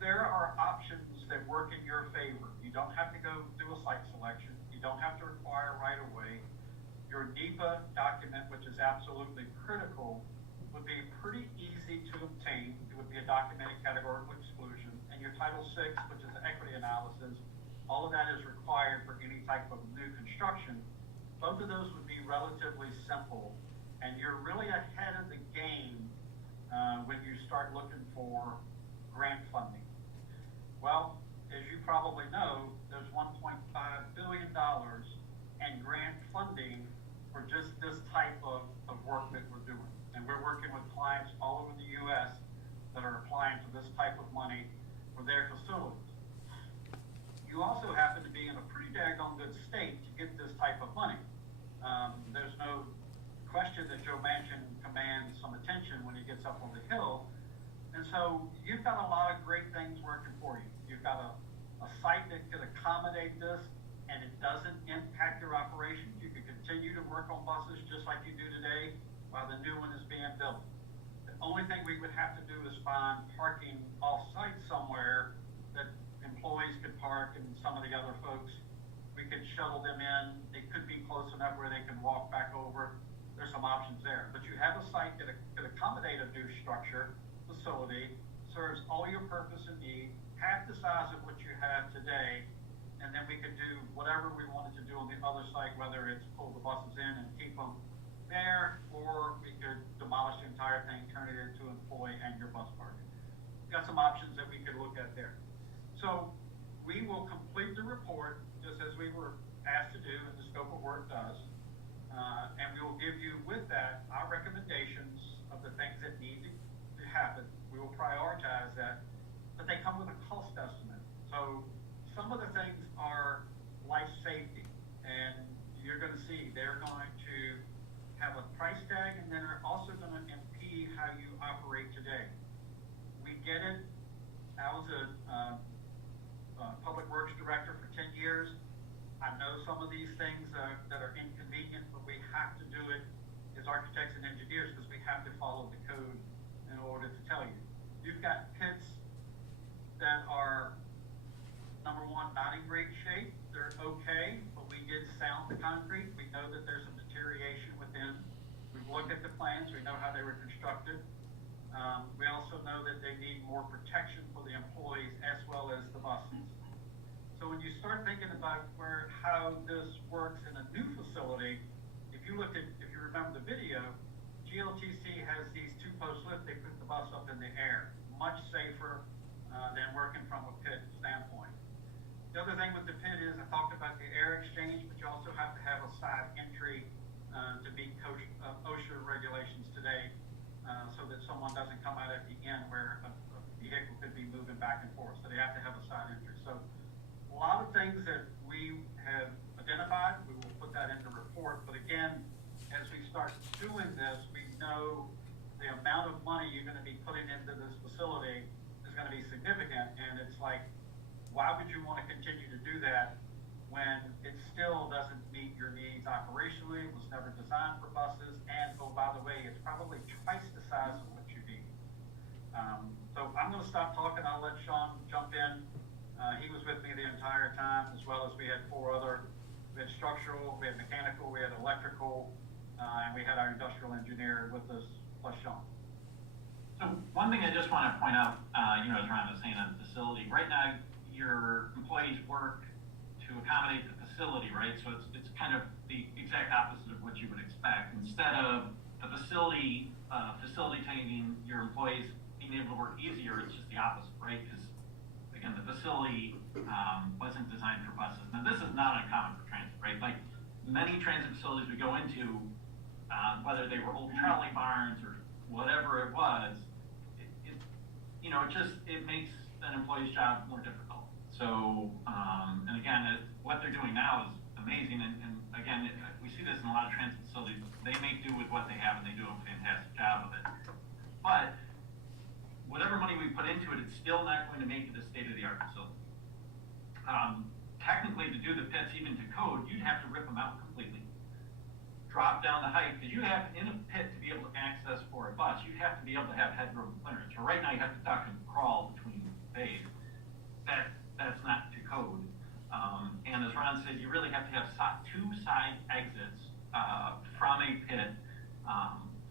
there are options that work in your favor. You don't have to go do a site selection. You don't have to require right of way. Your NEPA document, which is absolutely critical, would be pretty easy to obtain. It would be a documented categorical exclusion. And your Title VI, which is the equity analysis, all of that is required for any type of new construction. Both of those would be relatively simple, and you're really ahead of the game when you start looking for grant funding. Well, as you probably know, there's $1.5 billion in grant funding for just this type of work that we're doing. And we're working with clients all over the U.S. that are applying for this type of money for their facilities. You also happen to be in a pretty daggone good state to get this type of money. There's no question that Joe Manchin commands some attention when he gets up on the Hill. And so you've got a lot of great things working for you. You've got a site that could accommodate this, and it doesn't impact your operations. You can continue to work on buses just like you do today while the new one is being built. The only thing we would have to do is find parking off-site somewhere that employees could park, and some of the other folks, we could shuttle them in. It could be close enough where they can walk back over. There's some options there. But you have a site that could accommodate a new structure, facility, serves all your purpose and need, half the size of what you have today, and then we could do whatever we wanted to do on the other site, whether it's pull the buses in and keep them there, or we could demolish the entire thing, turn it into employee and your bus parking. Got some options that we could look at there. So we will complete the report just as we were asked to do, and the scope of work does. And we will give you with that our recommendations of the things that need to happen. We will prioritize that, but they come with a cost estimate. So some of the things are life safety, and you're going to see they're going to have a price tag, and then they're also going to impede how you operate today. We get it. I was a public works director for 10 years. I know some of these things that are inconvenient, but we have to do it as architects and engineers because we have to follow the code in order to tell you. You've got pits that are, number one, not in great shape. They're okay, but we did sound the concrete. We know that there's some deterioration within. We've looked at the plans. We know how they were constructed. We also know that they need more protection for the employees as well as the buses. So when you start thinking about how this works in a new facility, if you remember the video, GLTC has these two-post lifts. They put the bus up in the air, much safer than working from a pit standpoint. The other thing with the pit is I talked about the air exchange, but you also have to have a side entry to meet OSHA regulations today, so that someone doesn't come out at the end where a vehicle could be moving back and forth. So they have to have a side entry. So a lot of things that we have identified, we will put that in the report, but again, as we start doing this, we know the amount of money you're gonna be putting into this facility is gonna be significant, and it's like, why would you wanna continue to do that when it still doesn't meet your needs operationally, it was never designed for buses, and oh, by the way, it's probably twice the size of what you need. So I'm gonna stop talking, I'll let Sean jump in. He was with me the entire time, as well as we had we had structural, we had mechanical, we had electrical, and we had our industrial engineer with us, plus Sean. So one thing I just want to point out, as Ron was saying on the facility, right now your employees work to accommodate the facility, right? So it's kind of the exact opposite of what you would expect. Instead of the facility facilitating your employees being able to work easier, it's just the opposite, right? Because again, the facility wasn't designed for buses. Now this is not uncommon for transit, right? Like many transit facilities we go into, whether they were old trolley barns or whatever it was, it makes an employee's job more difficult. So, and again, what they're doing now is amazing. And again, we see this in a lot of transit facilities. They make do with what they have, and they do a fantastic job of it. But whatever money we put into it, it's still not going to make it a state-of-the-art facility. Technically, to do the pits even to code, you'd have to rip them out completely. Drop down the height, because you have, in a pit, to be able to access for a bus, you have to be able to have headroom clearance. So right now, you have to duck and crawl between bays. That's not to code. And as Ron said, you really have to have two side exits from a pit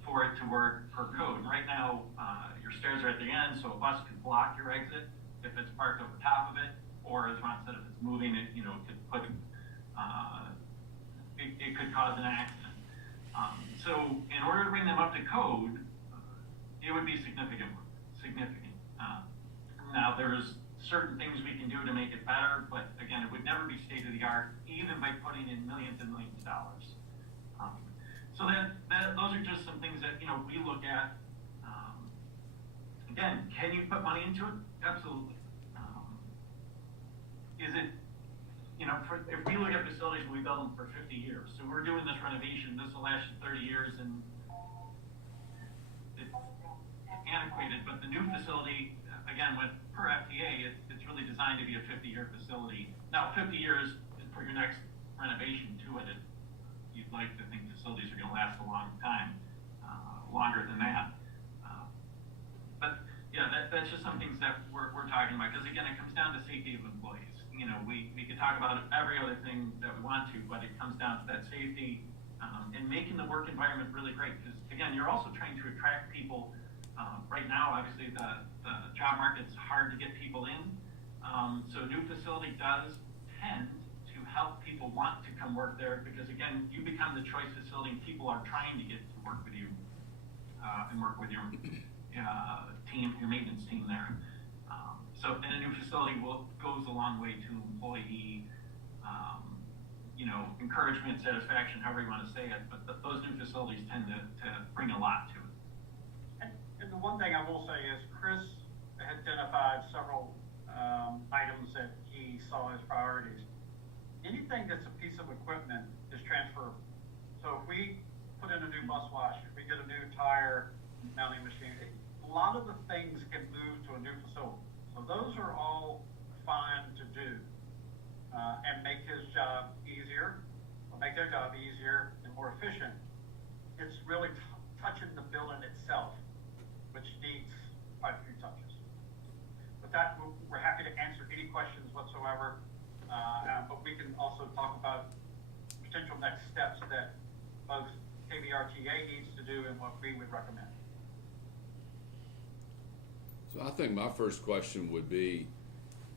for it to work for code. And right now, your stairs are at the end, so a bus could block your exit if it's parked over top of it, or as Ron said, if it's moving, it could put it could cause an accident. So in order to bring them up to code, it would be significant. Now there's certain things we can do to make it better, but again, it would never be state of the art, even by putting in millions and millions of dollars. So those are just some things that we look at. Again, can you put money into it? Absolutely. Is it, if we look at facilities, we build them for 50 years. So we're doing this renovation, this will last 30 years, and it's antiquated. But the new facility, again, per FTA, it's really designed to be a 50-year facility. Now, 50 years for your next renovation to it, you'd like to think facilities are going to last a long time, longer than that. But yeah, that's just some things that we're talking about, because again, it comes down to safety of employees. We could talk about every other thing that we want to, but it comes down to that safety and making the work environment really great. Because again, you're also trying to attract people. Right now, obviously, the job market's hard to get people in. So a new facility does tend to help people want to come work there, because again, you become the choice facility and people are trying to get to work with you and work with your team, your maintenance team there. So in a new facility goes a long way to employee, encouragement, satisfaction, however you want to say it. But those new facilities tend to bring a lot to it. And the one thing I will say is Chris identified several items that he saw as priorities. Anything that's a piece of equipment is transferable. So if we put in a new bus wash, if we get a new tire mounting machine, a lot of the things can move to a new facility. So those are all fine to do and make his job easier, or make their job easier and more efficient. It's really touching the building itself, which needs quite a few touches. With that, we're happy to answer any questions whatsoever, but we can also talk about potential next steps that both KVRTA needs to do and what we would recommend. So I think my first question would be,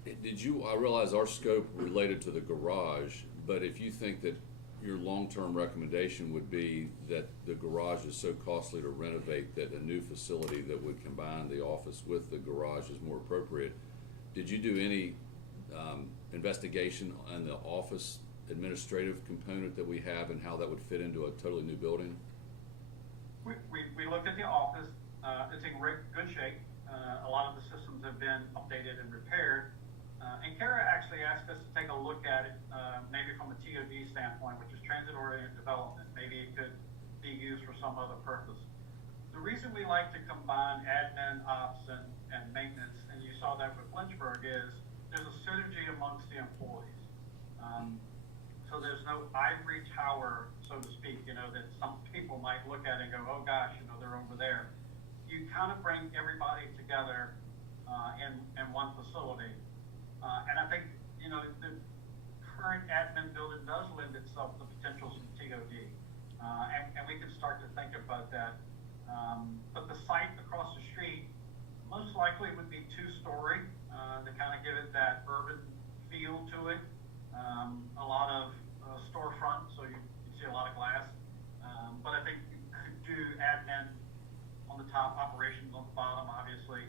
I realize our scope related to the garage, but if you think that your long-term recommendation would be that the garage is so costly to renovate that a new facility that would combine the office with the garage is more appropriate, did you do any investigation on the office administrative component that we have and how that would fit into a totally new building? We looked at the office. It's in good shape. A lot of the systems have been updated and repaired. And Kara actually asked us to take a look at it, maybe from a TOD standpoint, which is transit-oriented development, maybe it could be used for some other purpose. The reason we like to combine admin, ops, and maintenance, and you saw that with Lynchburg, is there's a synergy amongst the employees. So there's no ivory tower, so to speak, that some people might look at and go, oh gosh, they're over there. You kind of bring everybody together in one facility. And I think, the current admin building does lend itself to potentials in TOD. And we can start to think about that. But the site across the street most likely would be 2-story to kind of give it that urban feel to it. A lot of storefront, so you see a lot of glass. But I think you could do admin on the top, operations on the bottom, obviously,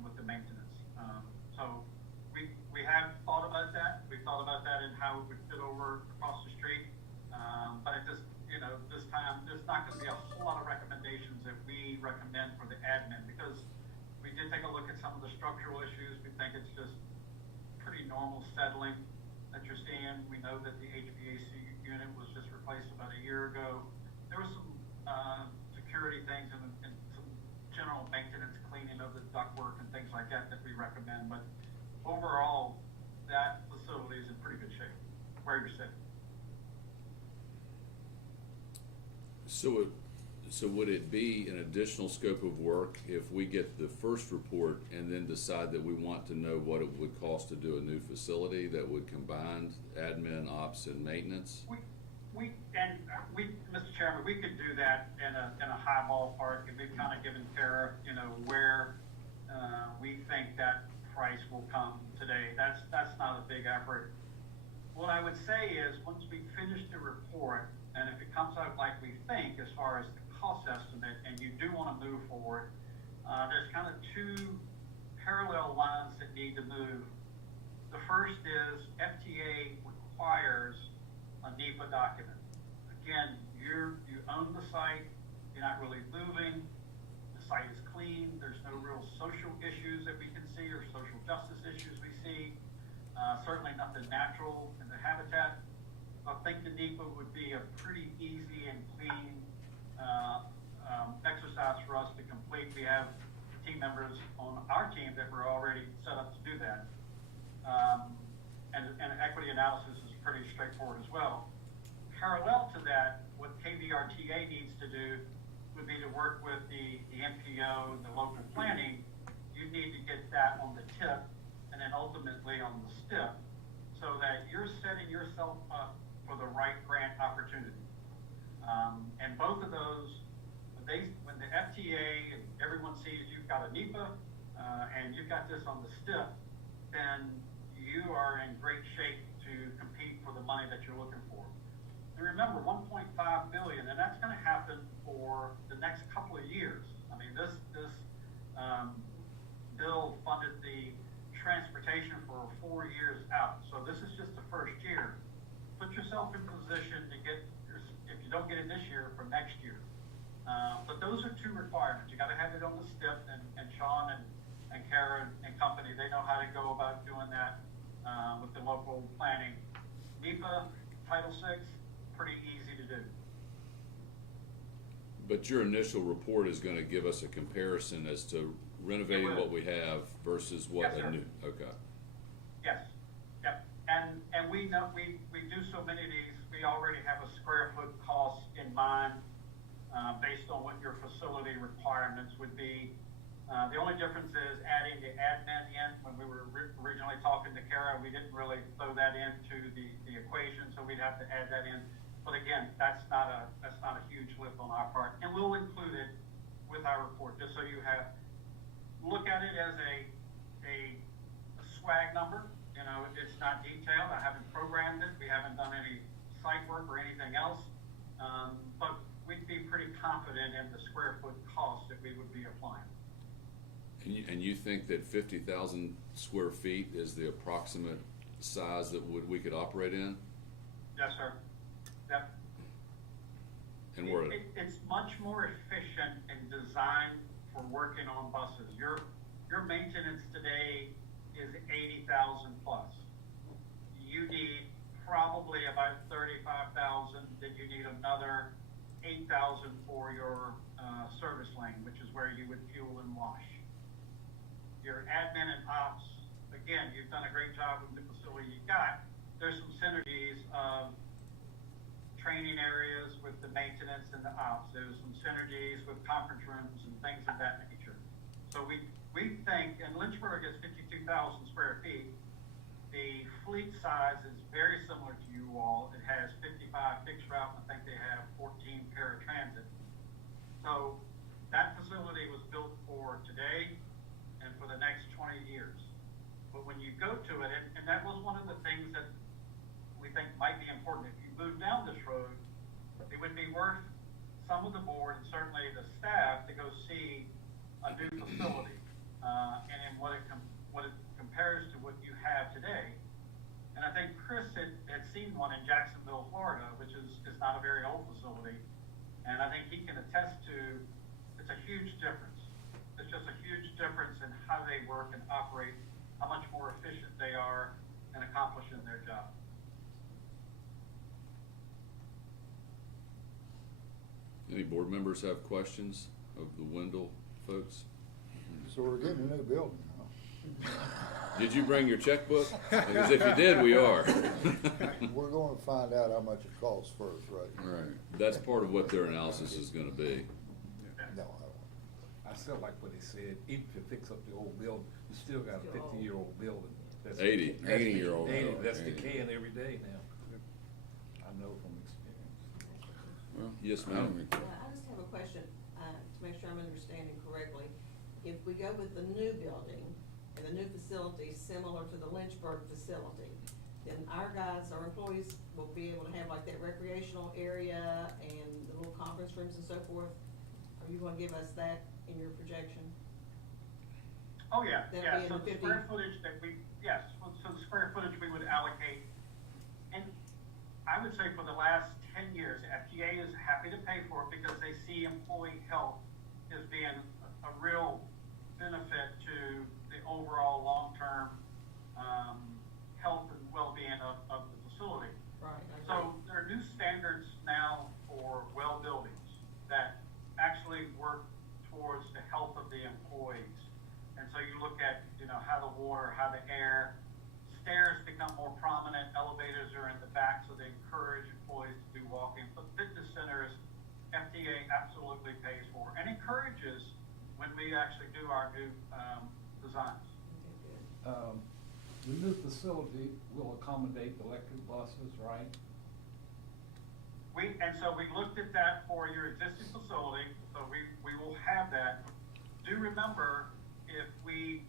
with the maintenance. So we have thought about that. We thought about that and how it would fit over across the street. But it just, this time, there's not going to be a whole lot of recommendations that we recommend for the admin, because we did take a look at some of the structural issues. We think it's just pretty normal settling that you're seeing. We know that the HVAC unit was just replaced about a year ago. There were some security things and some general maintenance, cleaning of the ductwork and things like that we recommend. But overall, that facility is in pretty good shape where you're sitting. So would it be an additional scope of work if we get the first report and then decide that we want to know what it would cost to do a new facility that would combine admin, ops, and maintenance? Mr. Chairman, we could do that in a high ballpark, and we've kind of given Kara, where we think that price will come today. That's not a big effort. What I would say is, once we finish the report, and if it comes out like we think as far as the cost estimate, and you do want to move forward, there's kind of 2 parallel lines that need to move. The first is FTA requires a NEPA document. Again, you own the site, you're not really moving, the site is clean, there's no real social issues that we can see or social justice issues we see, certainly nothing natural in the habitat. I think the NEPA would be a pretty easy and clean exercise for us to complete. We have team members on our team that were already set up to do that. And equity analysis is pretty straightforward as well. Parallel to that, what KVRTA needs to do would be to work with the MPO and the local planning. You need to get that on the tip and then ultimately on the STIP, so that you're setting yourself up for the right grant opportunity. And both of those, when the FTA and everyone sees you've got a NEPA and you've got this on the STIP, then you are in great shape to compete for the money that you're looking for. And remember, 1.5 billion, and that's going to happen for the next couple of years. I mean, this bill funded the transportation for 4 years out, so this is just the first year. Put yourself in position to get, if you don't get it this year, for next year. But those are 2 requirements. You got to have it on the STIP, and Sean and Kara and company, they know how to go about doing that with the local planning. NEPA, Title VI, pretty easy to do. But your initial report is going to give us a comparison as to renovating what we have versus what a new. Okay. Yes. Yep. And we know we do so many of these. We already have a square foot cost in mind based on what your facility requirements would be. The only difference is adding the admin in. When we were originally talking to Kara, we didn't really throw that into the equation, so we'd have to add that in. But again, that's not a huge lift on our part, and we'll include it with our report, just so you look at it as a swag number. It's not detailed. I haven't programmed it. We haven't done any site work or anything else, but we'd be pretty confident in the square foot cost that we would be applying. And you think that 50,000 square feet is the approximate size that we could operate in? Yes, sir. Yep. And it's much more efficient and designed for working on buses. Your maintenance today is 80,000 plus. You need probably about 35,000. Then you need another 8,000 for your service lane, which is where you would fuel and wash. Your admin and ops, again, you've done a great job with the facility you got. There's some synergies of training areas with the maintenance and the ops. There's some synergies with conference rooms and things of that nature. So we think, and Lynchburg is 52,000 square feet. The fleet size is very similar to you all. It has 55 fixed route, and I think they have 14 paratransit. So that facility was built for today and for the next 20 years. But when you go to it, and that was one of the things that we think might be important. If you move down this road, it would be worth some of the board and certainly the staff to go see a new facility and what it compares to what you have today. And I think Chris had seen one in Jacksonville, Florida, which is not a very old facility. And I think he can attest to it's a huge difference. It's just a huge difference in how they work and operate, how much more efficient they are in accomplishing their job. Any board members have questions of the Wendell folks? So we're getting a new building now. Did you bring your checkbook? Because if you did, we are. We're gonna find out how much it costs first, right? Right. That's part of what their analysis is gonna be. No, I don't. I still like what he said, even if you fix up the old building, you still got a 50-year-old building. That's 80. 80-year-old building, That's 80. decaying every day now. I know from experience. Well, Yes, I don't ma'am. think- I just have a question, to make sure I'm understanding correctly. If we go with the new building and the new facility similar to the Lynchburg facility, then our guys, our employees will be able to have like that recreational area and the little conference rooms and so forth? Are you gonna give us that in your projection? Oh, yeah, That'd yeah, be in so the the 50. square footage that yes, so the square footage we would allocate, and I would say for the last 10 years, FTA is happy to pay for it because they see employee health as being a real benefit to the overall long-term health and well-being of the facility. Right. I agree. So there are new standards now for well buildings that actually work towards the health of the employees. And so you look at, how the water, how the air, stairs become more prominent, elevators are in the back, so they encourage employees to do walking. But fitness centers, FDA absolutely pays for and encourages when we actually do our new designs. Okay, good. The new facility will accommodate electric buses, right? So we looked at that for your existing facility, so we will have that. Do remember, if we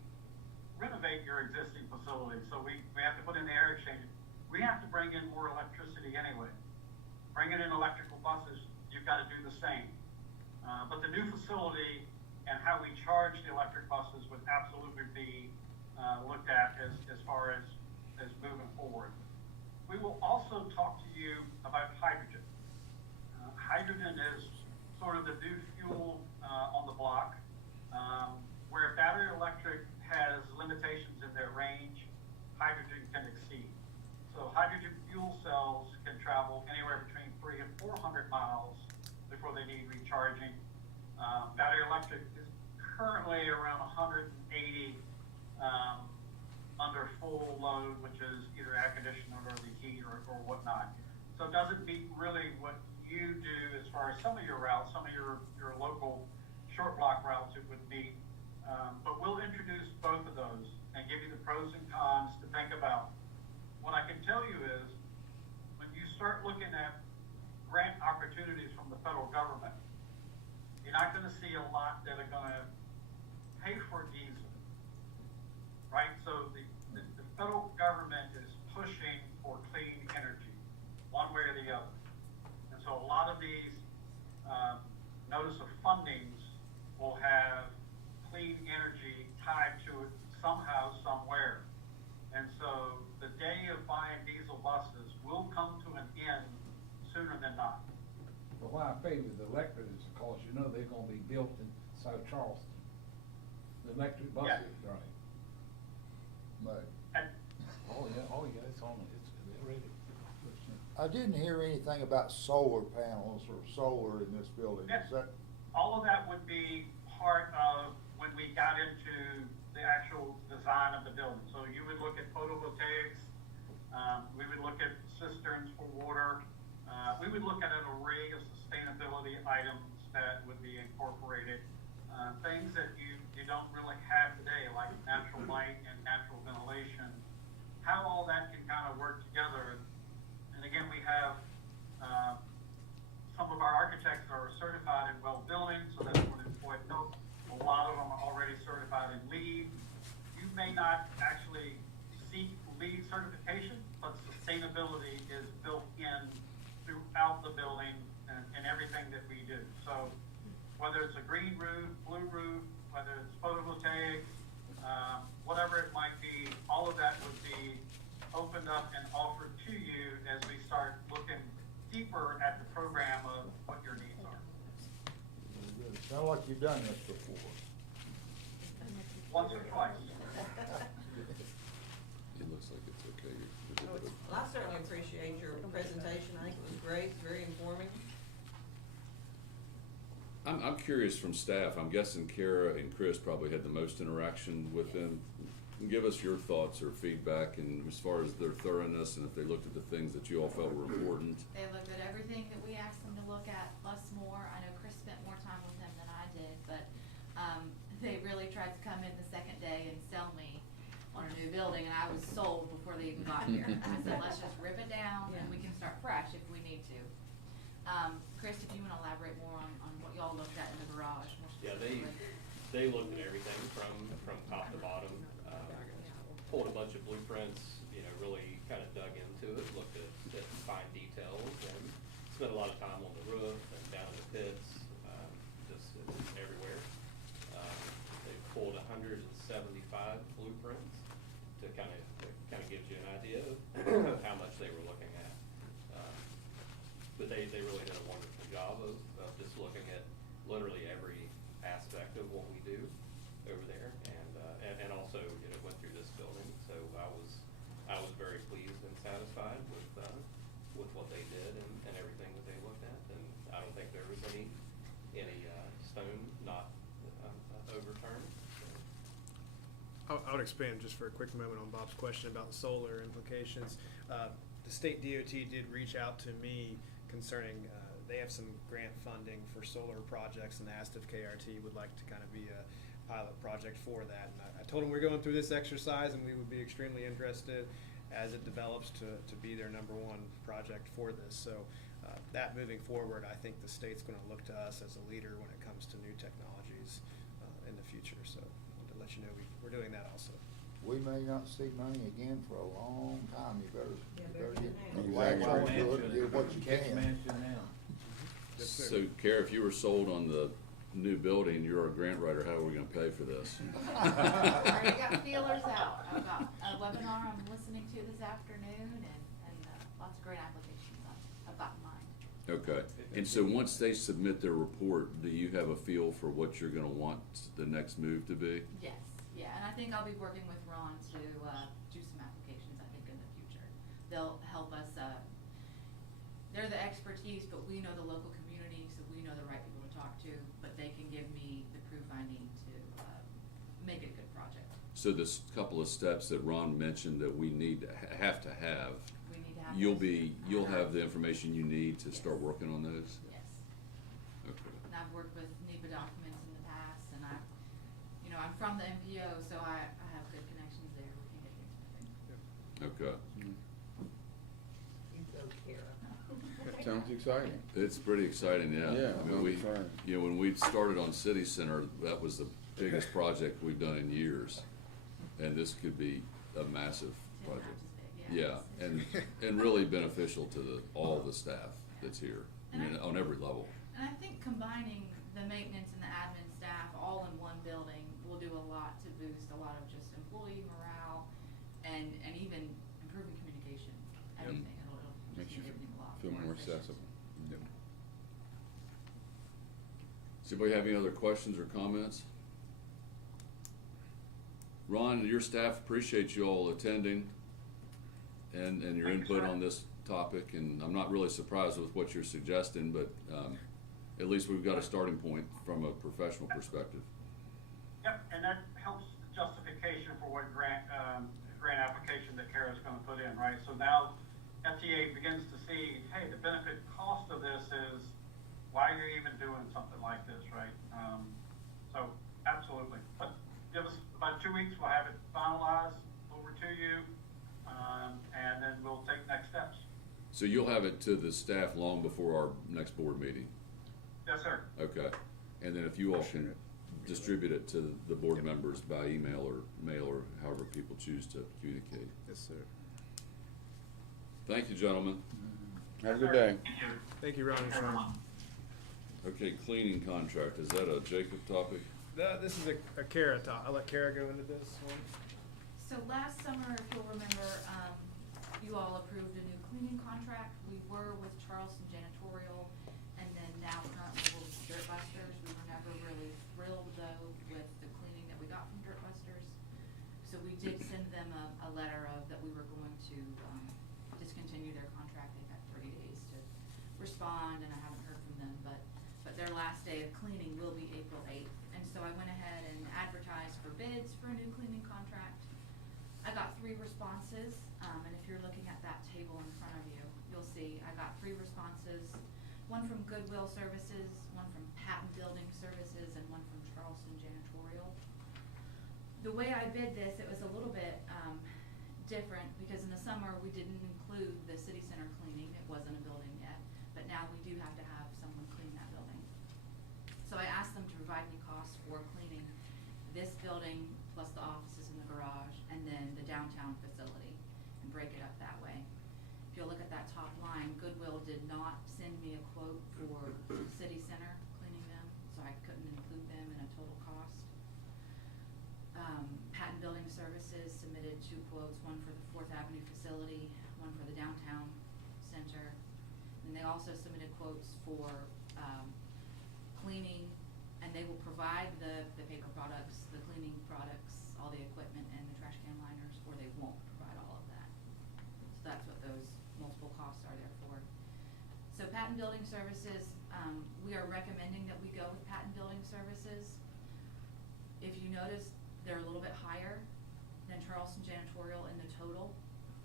renovate your existing facility, so we have to put in the air exchange, we have to bring in more electricity anyway. Bringing in electrical buses, you've got to do the same. But the new facility and how we charge the electric buses would absolutely be looked at as far as moving forward. We will also talk to you about hydrogen. Hydrogen is sort of the new fuel on the block, where battery electric has limitations in their range, hydrogen can exceed. So hydrogen fuel cells can travel anywhere between 300 and 400 miles before they need recharging. Battery electric is currently around 180 under full load, which is either air conditioner or the heat or whatnot. So it doesn't meet really what you do as far as some of your routes, some of your local short block routes it would meet. But we'll introduce both of those and give you the pros and cons to think about. What I can tell you is, when you start looking at grant opportunities from the federal government, you're not gonna see a lot that are gonna pay for diesel, right? So the federal government is pushing for clean energy, one way or the other. And so a lot of these notice of fundings will have clean energy tied to it somehow, somewhere. And so the day of buying diesel buses will come to an end sooner than not. But why I favor the electric is because they're gonna be built in South Charleston. The electric buses, right? Right. And Oh, yeah, it's on, they're ready. I didn't hear anything about solar panels or solar in this building, is that? All of that would be part of when we got into the actual design of the building. So you would look at photovoltaics, we would look at cisterns for water, we would look at an array of sustainability items that would be incorporated, things that you don't really have today, like natural light and natural ventilation, how all that can kind of work together. And again, we have, some of our architects are certified in well building, so that's what employed help. A lot of them are already certified in LEED. You may not actually seek LEED certification, but sustainability is built in throughout the building and everything that we do. So whether it's a green roof, blue roof, whether it's photovoltaics, whatever it might be, all of that would be opened up and offered to you as we start looking deeper at the program of what your needs are. Sound like you've done this before. Once or twice. It looks like it's okay. Well, I certainly appreciate your presentation. I think it was great, very informing. I'm curious from staff, I'm guessing Kara and Chris probably had the most interaction with them. Give us your thoughts or feedback, and as far as their thoroughness, and if they looked at the things that you all felt were important. They looked at everything that we asked them to look at, plus more. I know Chris spent more time with them than I did, but, they really tried to come in the second day and sell me on a new building, and I was sold before they even got here. I said, let's just rip it down and we can start fresh if we need to. Chris, if you wanna elaborate more on what y'all looked at in the garage more Yeah, specifically. they looked at everything from top to bottom, pulled a bunch of blueprints, really kind of dug into it, looked at fine details, and spent a lot of time on the roof and down in the pits, just everywhere. They pulled 175 blueprints to kind of gives you an idea of how much they were looking at. But they really did a wonderful job of just looking at literally every aspect of what we do over there, and also went through this building. So I was very pleased and satisfied with what they did and everything that they looked at, and I don't think there was any stone not overturned. I would expand just for a quick moment on Bob's question about the solar implications. The state DOT did reach out to me concerning, they have some grant funding for solar projects and asked if KRT would like to kind of be a pilot project for that. And I told them we're going through this exercise and we would be extremely interested as it develops to be their #1 project for this. So that moving forward, I think the state's going to look to us as a leader when it comes to new technologies in the future. So I wanted to let you know we're doing that also. We may not see money again for a long time. You better Exactly. get, latch on to it and do what you can. Yes, sir. So Kara, if you were sold on the new building, you're a grant writer, how are we gonna pay for this? Already got feelers out. I've got a webinar I'm listening to this afternoon and lots of great applications I've got in mind. Okay, and so once they submit their report, do you have a feel for what you're gonna want the next move to be? Yes, yeah, and I think I'll be working with Ron to do some applications, I think, in the future. They'll help us, they're the expertise, but we know the local community, so we know the right people to talk to, but they can give me the proof I need to make it a good project. So this couple of steps that Ron mentioned that we need to have to have, We need to have. you'll have the information you need to start working on those? Yes. Okay. And I've worked with NEPA documents in the past, and I'm from the MPO, so I have good connections there. We can get things moving. Okay. You go, Kara. Sounds exciting. It's pretty exciting, yeah. Yeah, I mean, sounds exciting. when we started on City Center, that was the biggest project we've done in years. And this could be a massive 10 project. times as big, yeah. Yeah, and really beneficial to all the staff that's here, I mean, on every level. And I think combining the maintenance and the admin staff all in one building will do a lot to boost a lot of just employee morale and even improving communication, everything. It'll just Makes you make everything a lot feel more efficient. accessible. Does anybody have any other questions or comments? Ron and your staff appreciate you all attending and your Thank you, input sir. on this topic, and I'm not really surprised with what you're suggesting, but, at least we've got a starting point from a professional perspective. Yep, and that helps the justification for what grant application that Kara's gonna put in, right? So now FTA begins to see, hey, the benefit cost of this is why you're even doing something like this, right? So absolutely, but give us about 2 weeks, we'll have it finalized over to you, and then we'll take next steps. So you'll have it to the staff long before our next board meeting? Yes, sir. Okay, and then if you all can distribute it to the board members by email or mail or however people choose to communicate. Yes, sir. Thank you, gentlemen. Have a good day. Thank you. Thank you, Ron and Sean. Okay, cleaning contract, is that a Jacob topic? This is a Kara talk. I'll let Kara go into this one. So last summer, if you'll remember, you all approved a new cleaning contract. We were with Charleston Janitorial, and then now currently we're with Dirt Busters. We were never really thrilled though with the cleaning that we got from Dirt Busters. So we did send them a letter of that we were going to discontinue their contract. They've got 30 days to respond, and I haven't heard from them, but their last day of cleaning will be April 8th. And so I went ahead and advertised for bids for a new cleaning contract. I got 3 responses, and if you're looking at that table in front of you, you'll see I got 3 responses, one from Goodwill Services, one from Patton Building Services, and one from Charleston Janitorial. The way I bid this, it was a little bit different, because in the summer we didn't include the city center cleaning. It wasn't a building yet, but now we do have to have someone clean that building. So I asked them to provide me costs for cleaning this building plus the offices in the garage, and then the downtown facility, and break it up that way. If you'll look at that top line, Goodwill did not send me a quote for city center cleaning them, so I couldn't include them in a total cost. Patton Building Services submitted 2 quotes, one for the 4th Avenue facility, one for the downtown center. And they also submitted quotes for cleaning, and they will provide the paper products, the cleaning products, all the equipment, and the trash can liners, or they won't provide all of that. So that's what those multiple costs are there for. So Patton Building Services, we are recommending that we go with Patton Building Services. If you notice, they're a little bit higher than Charleston Janitorial in the total.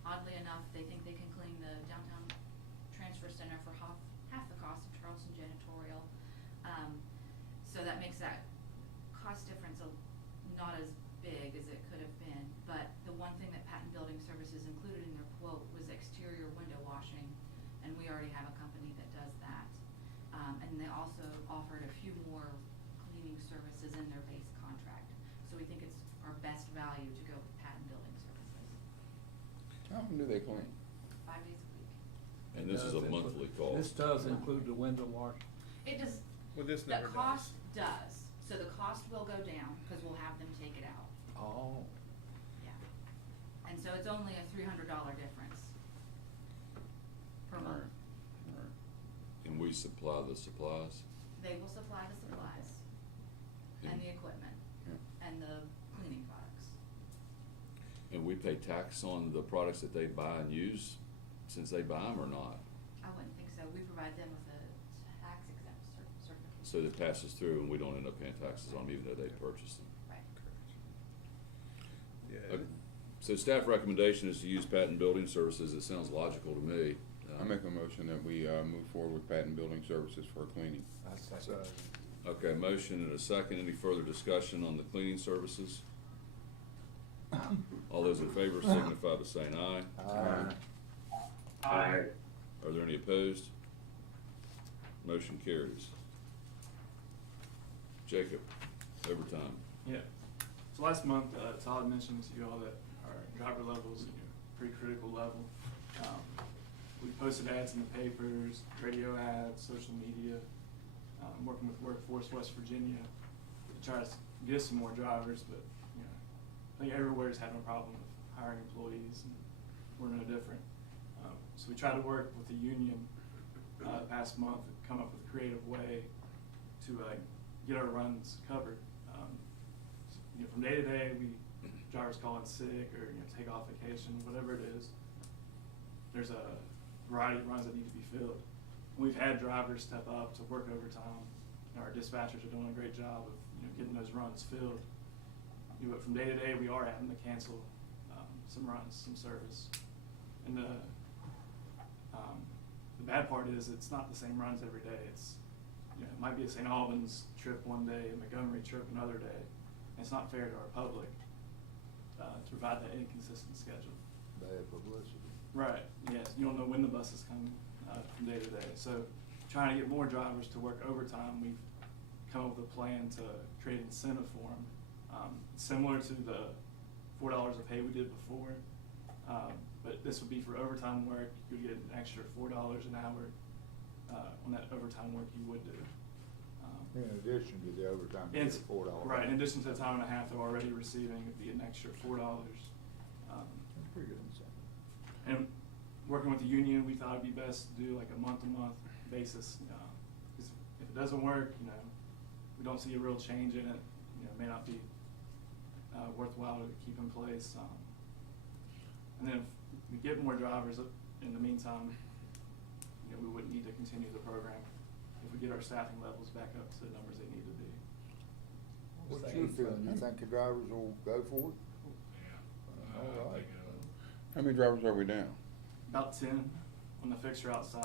Oddly enough, they think they can clean the downtown transfer center for half the cost of Charleston Janitorial. So that makes that cost difference not as big as it could have been. But the one thing that Patton Building Services included in their quote was exterior window washing, and we already have a company that does that. And they also offered a few more cleaning services in their base contract. So we think it's our best value to go with Patton Building Services. How often do they clean? 5 days a week. And this is a monthly cost. This does include the window wash? It does. Well, this The never cost does. So the cost will go down because we'll have them take it out. Oh. Yeah. And so it's only a $300 difference per month. Alright. And we supply the supplies? They will supply the supplies and the equipment Yeah. and the cleaning products. And we pay tax on the products that they buy and use, since they buy them or not? I wouldn't think so. We provide them with a tax exempt certification. So that passes through and we don't end up paying taxes on them even though they purchase them? Right. Yeah. Okay. So staff recommendation is to use Patton Building Services. It sounds logical to me. I make a motion that we, move forward with Patton Building Services for cleaning. I second. Okay, motion and a second. Any further discussion on the cleaning services? All those in favor signify by saying aye. Aye. Are there any opposed? Motion carries. Jacob, overtime. Yeah. So last month, Todd mentioned to you all that our driver levels, pretty critical level. We posted ads in the papers, radio ads, social media, working with Workforce West Virginia to try to get some more drivers, but I think everywhere's having a problem with hiring employees, and we're no different. So we tried to work with the union the past month and come up with a creative way to get our runs covered. From day to day, drivers call in sick or take off vacation, whatever it is. There's a variety of runs that need to be filled. We've had drivers step up to work overtime. Our dispatchers are doing a great job of, getting those runs filled. But from day to day, we are having to cancel some runs, some service. And the bad part is it's not the same runs every day. It's, it might be a St. Albans trip one day, a Montgomery trip another day. And it's not fair to our public to provide that inconsistent schedule. Bad publicity. Right, yes, you don't know when the buses come from day to day. So trying to get more drivers to work overtime, we've come up with a plan to create an incentive for them. Similar to the $4 a pay we did before, but this would be for overtime work. You would get an extra $4 an hour on that overtime work you would do. In addition to the overtime, you get $4. Right, in addition to the time and a half they're already receiving, it'd be an extra $4. That's pretty good incentive. And working with the union, we thought it'd be best to do like a month-to-month basis. Because if it doesn't work, we don't see a real change in it. It may not be worthwhile to keep in place. And then if we get more drivers in the meantime, we wouldn't need to continue the program if we get our staffing levels back up to the numbers they need to be. What's your feeling? You think the drivers will go for it? All right. How many drivers are we down? About 10 on the fixture outside.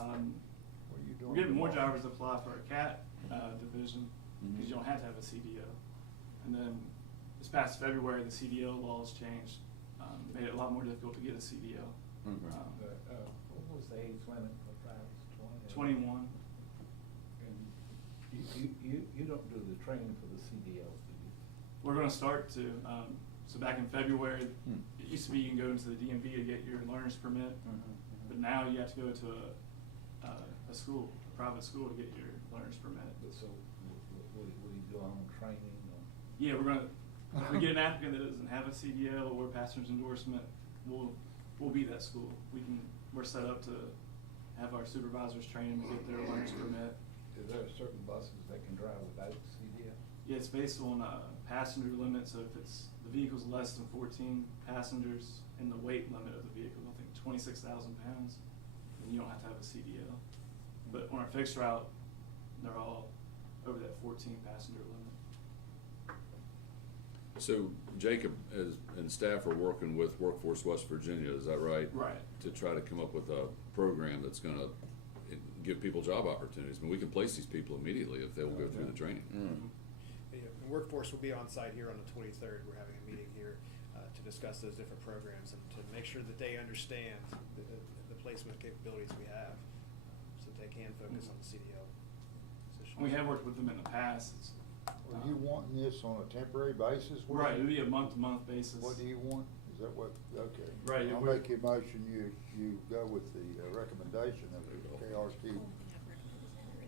What are you doing We're getting more tomorrow? drivers to apply for a CAT division because you don't have to have a CDO. And then this past February, the CDO laws changed, made it a lot more difficult to get a CDO. Okay. What was the age limit for drivers? 21. And you don't do the training for the CDLs, do you? We're going to start to. So back in February, it used to be you can go into the DMV to get your learner's permit, but now you have to go to a school, a private school, to get your learner's permit. But so, what do you do on training? Yeah, we're gonna. If we get an applicant that doesn't have a CDL or passenger's endorsement, we'll be that school. We're set up to have our supervisors train them to get their learner's permit. Is there certain buses that can drive without CDL? Yeah, it's based on passenger limit. So if the vehicle's less than 14 passengers and the weight limit of the vehicle, I think 26,000 pounds, then you don't have to have a CDL. But on our fixed route, they're all over that 14 passenger limit. So Jacob and staff are working with Workforce West Virginia, is that right? Right. To try to come up with a program that's gonna give people job opportunities. I mean, we can place these people immediately if they will go through the training. Yeah, and Workforce will be on site here on the 23rd. We're having a meeting here to discuss those different programs and to make sure that they understand the placement capabilities we have, so that they can focus on the CDL position. We have worked with them in the past. Are you wanting this on a temporary basis? Right, it'll be a month-to-month basis. What do you want? Is that what, okay. Right, I'll make your motion, you go with the recommendation of the KRT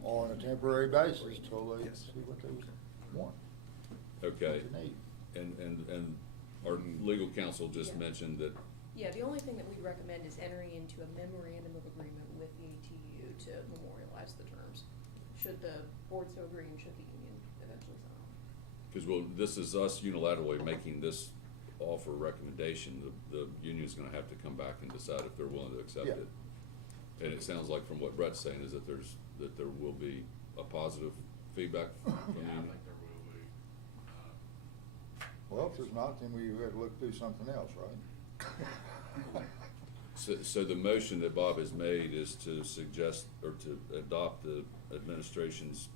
on a temporary basis till they see what they want. Okay. What they need. And our legal counsel just mentioned that, Yeah, the only thing that we'd recommend is entering into a memorandum of agreement with the ATU to memorialize the terms. Should the board so agree and should the union eventually sign off. because this is us unilaterally making this offer recommendation, the union's gonna have to come back and decide if they're willing to accept Yeah. it. And it sounds like from what Brett's saying is that there will be a positive feedback from the Yeah, I union. think there will be. Well, if there's not, then we had to look through something else, right? So the motion that Bob has made is to suggest, or to adopt the administration's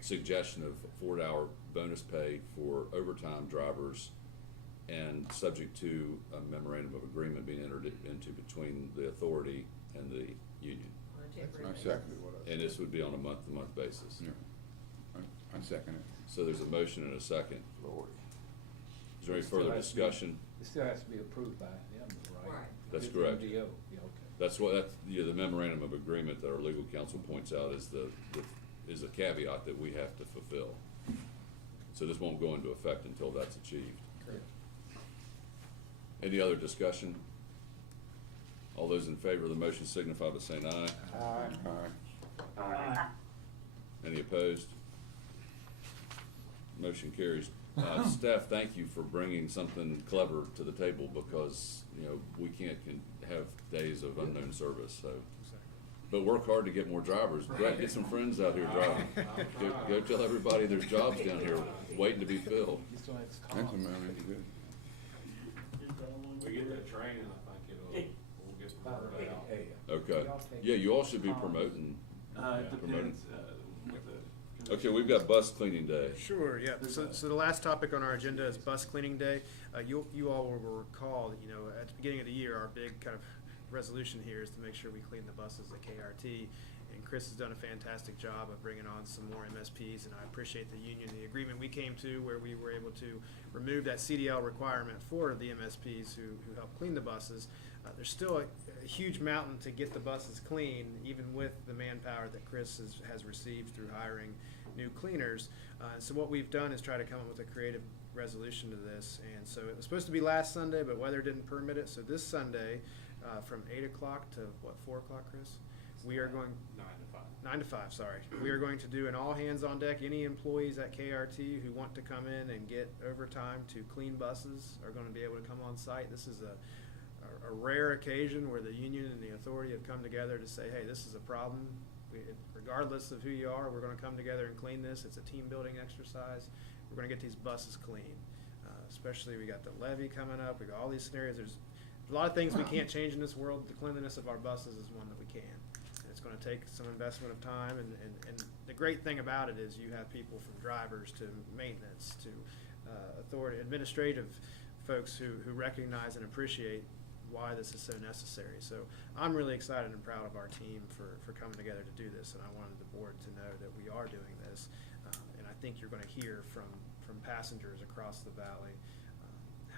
suggestion of 4-hour bonus pay for overtime drivers, and subject to a memorandum of agreement being entered into between the authority and the union. That's exactly what I said. And this would be on a month-to-month basis. Yeah. I second it. So there's a motion and a second. Lord. Is there any It still further has to be- discussion? It still has to be approved by them, right? Right. That's With correct. MDO. Yeah, okay. That's what, the memorandum of agreement that our legal counsel points out is is a caveat that we have to fulfill. So this won't go into effect until that's achieved. Correct. Any other discussion? All those in favor of the motion signify by saying aye. Aye. Any opposed? Motion carries. Steph, thank you for bringing something clever to the table, because, we can't have days of unknown service, so But work hard to get more drivers. Brett, get some friends out here driving. Go tell everybody there's jobs down here waiting to be filled. Thanks, man, that's good. We get that training, I think we'll get the word out. Okay. Yeah, you all should be promoting. It depends, what the. Okay, we've got bus cleaning day. Sure, yeah. So the last topic on our agenda is bus cleaning day. You all will recall that, at the beginning of the year, our big kind of resolution here is to make sure we clean the buses at KRT. And Chris has done a fantastic job of bringing on some more MSPs, and I appreciate the union, the agreement we came to where we were able to remove that CDL requirement for the MSPs who help clean the buses. There's still a huge mountain to get the buses clean, even with the manpower that Chris has received through hiring new cleaners. So what we've done is try to come up with a creative resolution to this. And so it was supposed to be last Sunday, but weather didn't permit it. So this Sunday, from 8 o'clock to 4 o'clock, Chris? We are going 9 to 5, sorry. We are going to do an all hands on deck. Any employees at KRT who want to come in and get overtime to clean buses are going to be able to come on site. This is a rare occasion where the union and the authority have come together to say, hey, this is a problem. Regardless of who you are, we're going to come together and clean this. It's a team building exercise. We're going to get these buses clean. Especially we got the levy coming up. We got all these scenarios. There's a lot of things we can't change in this world. The cleanliness of our buses is one that we can. And it's going to take some investment of time. And the great thing about it is you have people from drivers to maintenance to authority, administrative folks who recognize and appreciate why this is so necessary. So I'm really excited and proud of our team for coming together to do this, and I wanted the board to know that we are doing this. And I think you're going to hear from passengers across the valley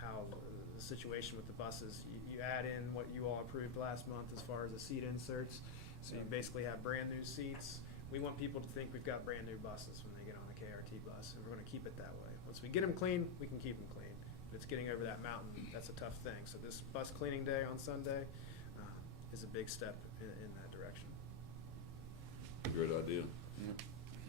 how the situation with the buses, you add in what you all approved last month as far as the seat inserts, so you basically have brand new seats. We want people to think we've got brand new buses when they get on a KRT bus, and we're going to keep it that way. Once we get them clean, we can keep them clean. But it's getting over that mountain. That's a tough thing. So this bus cleaning day on Sunday is a big step in that direction. Great idea. Yeah.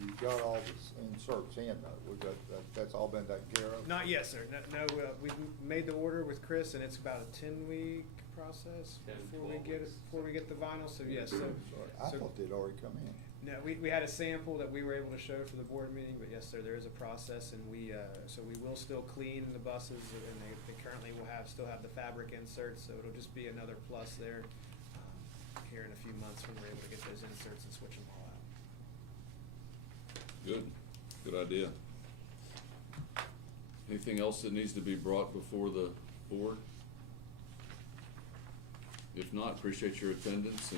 You've got all the inserts in though. That's all been taken care of? Not yet, sir. No, we've made the order with Chris, and it's about a 10-week process 10, before we get the vinyl. So yes, I thought they'd already come in. No, we had a sample that we were able to show for the board meeting, but yes, sir, there is a process, and so we will still clean the buses, and they currently will still have the fabric inserts, so it'll just be another plus there here in a few months when we're able to get those inserts and switch them all out. Good idea. Anything else that needs to be brought before the board? If not, appreciate your attendance.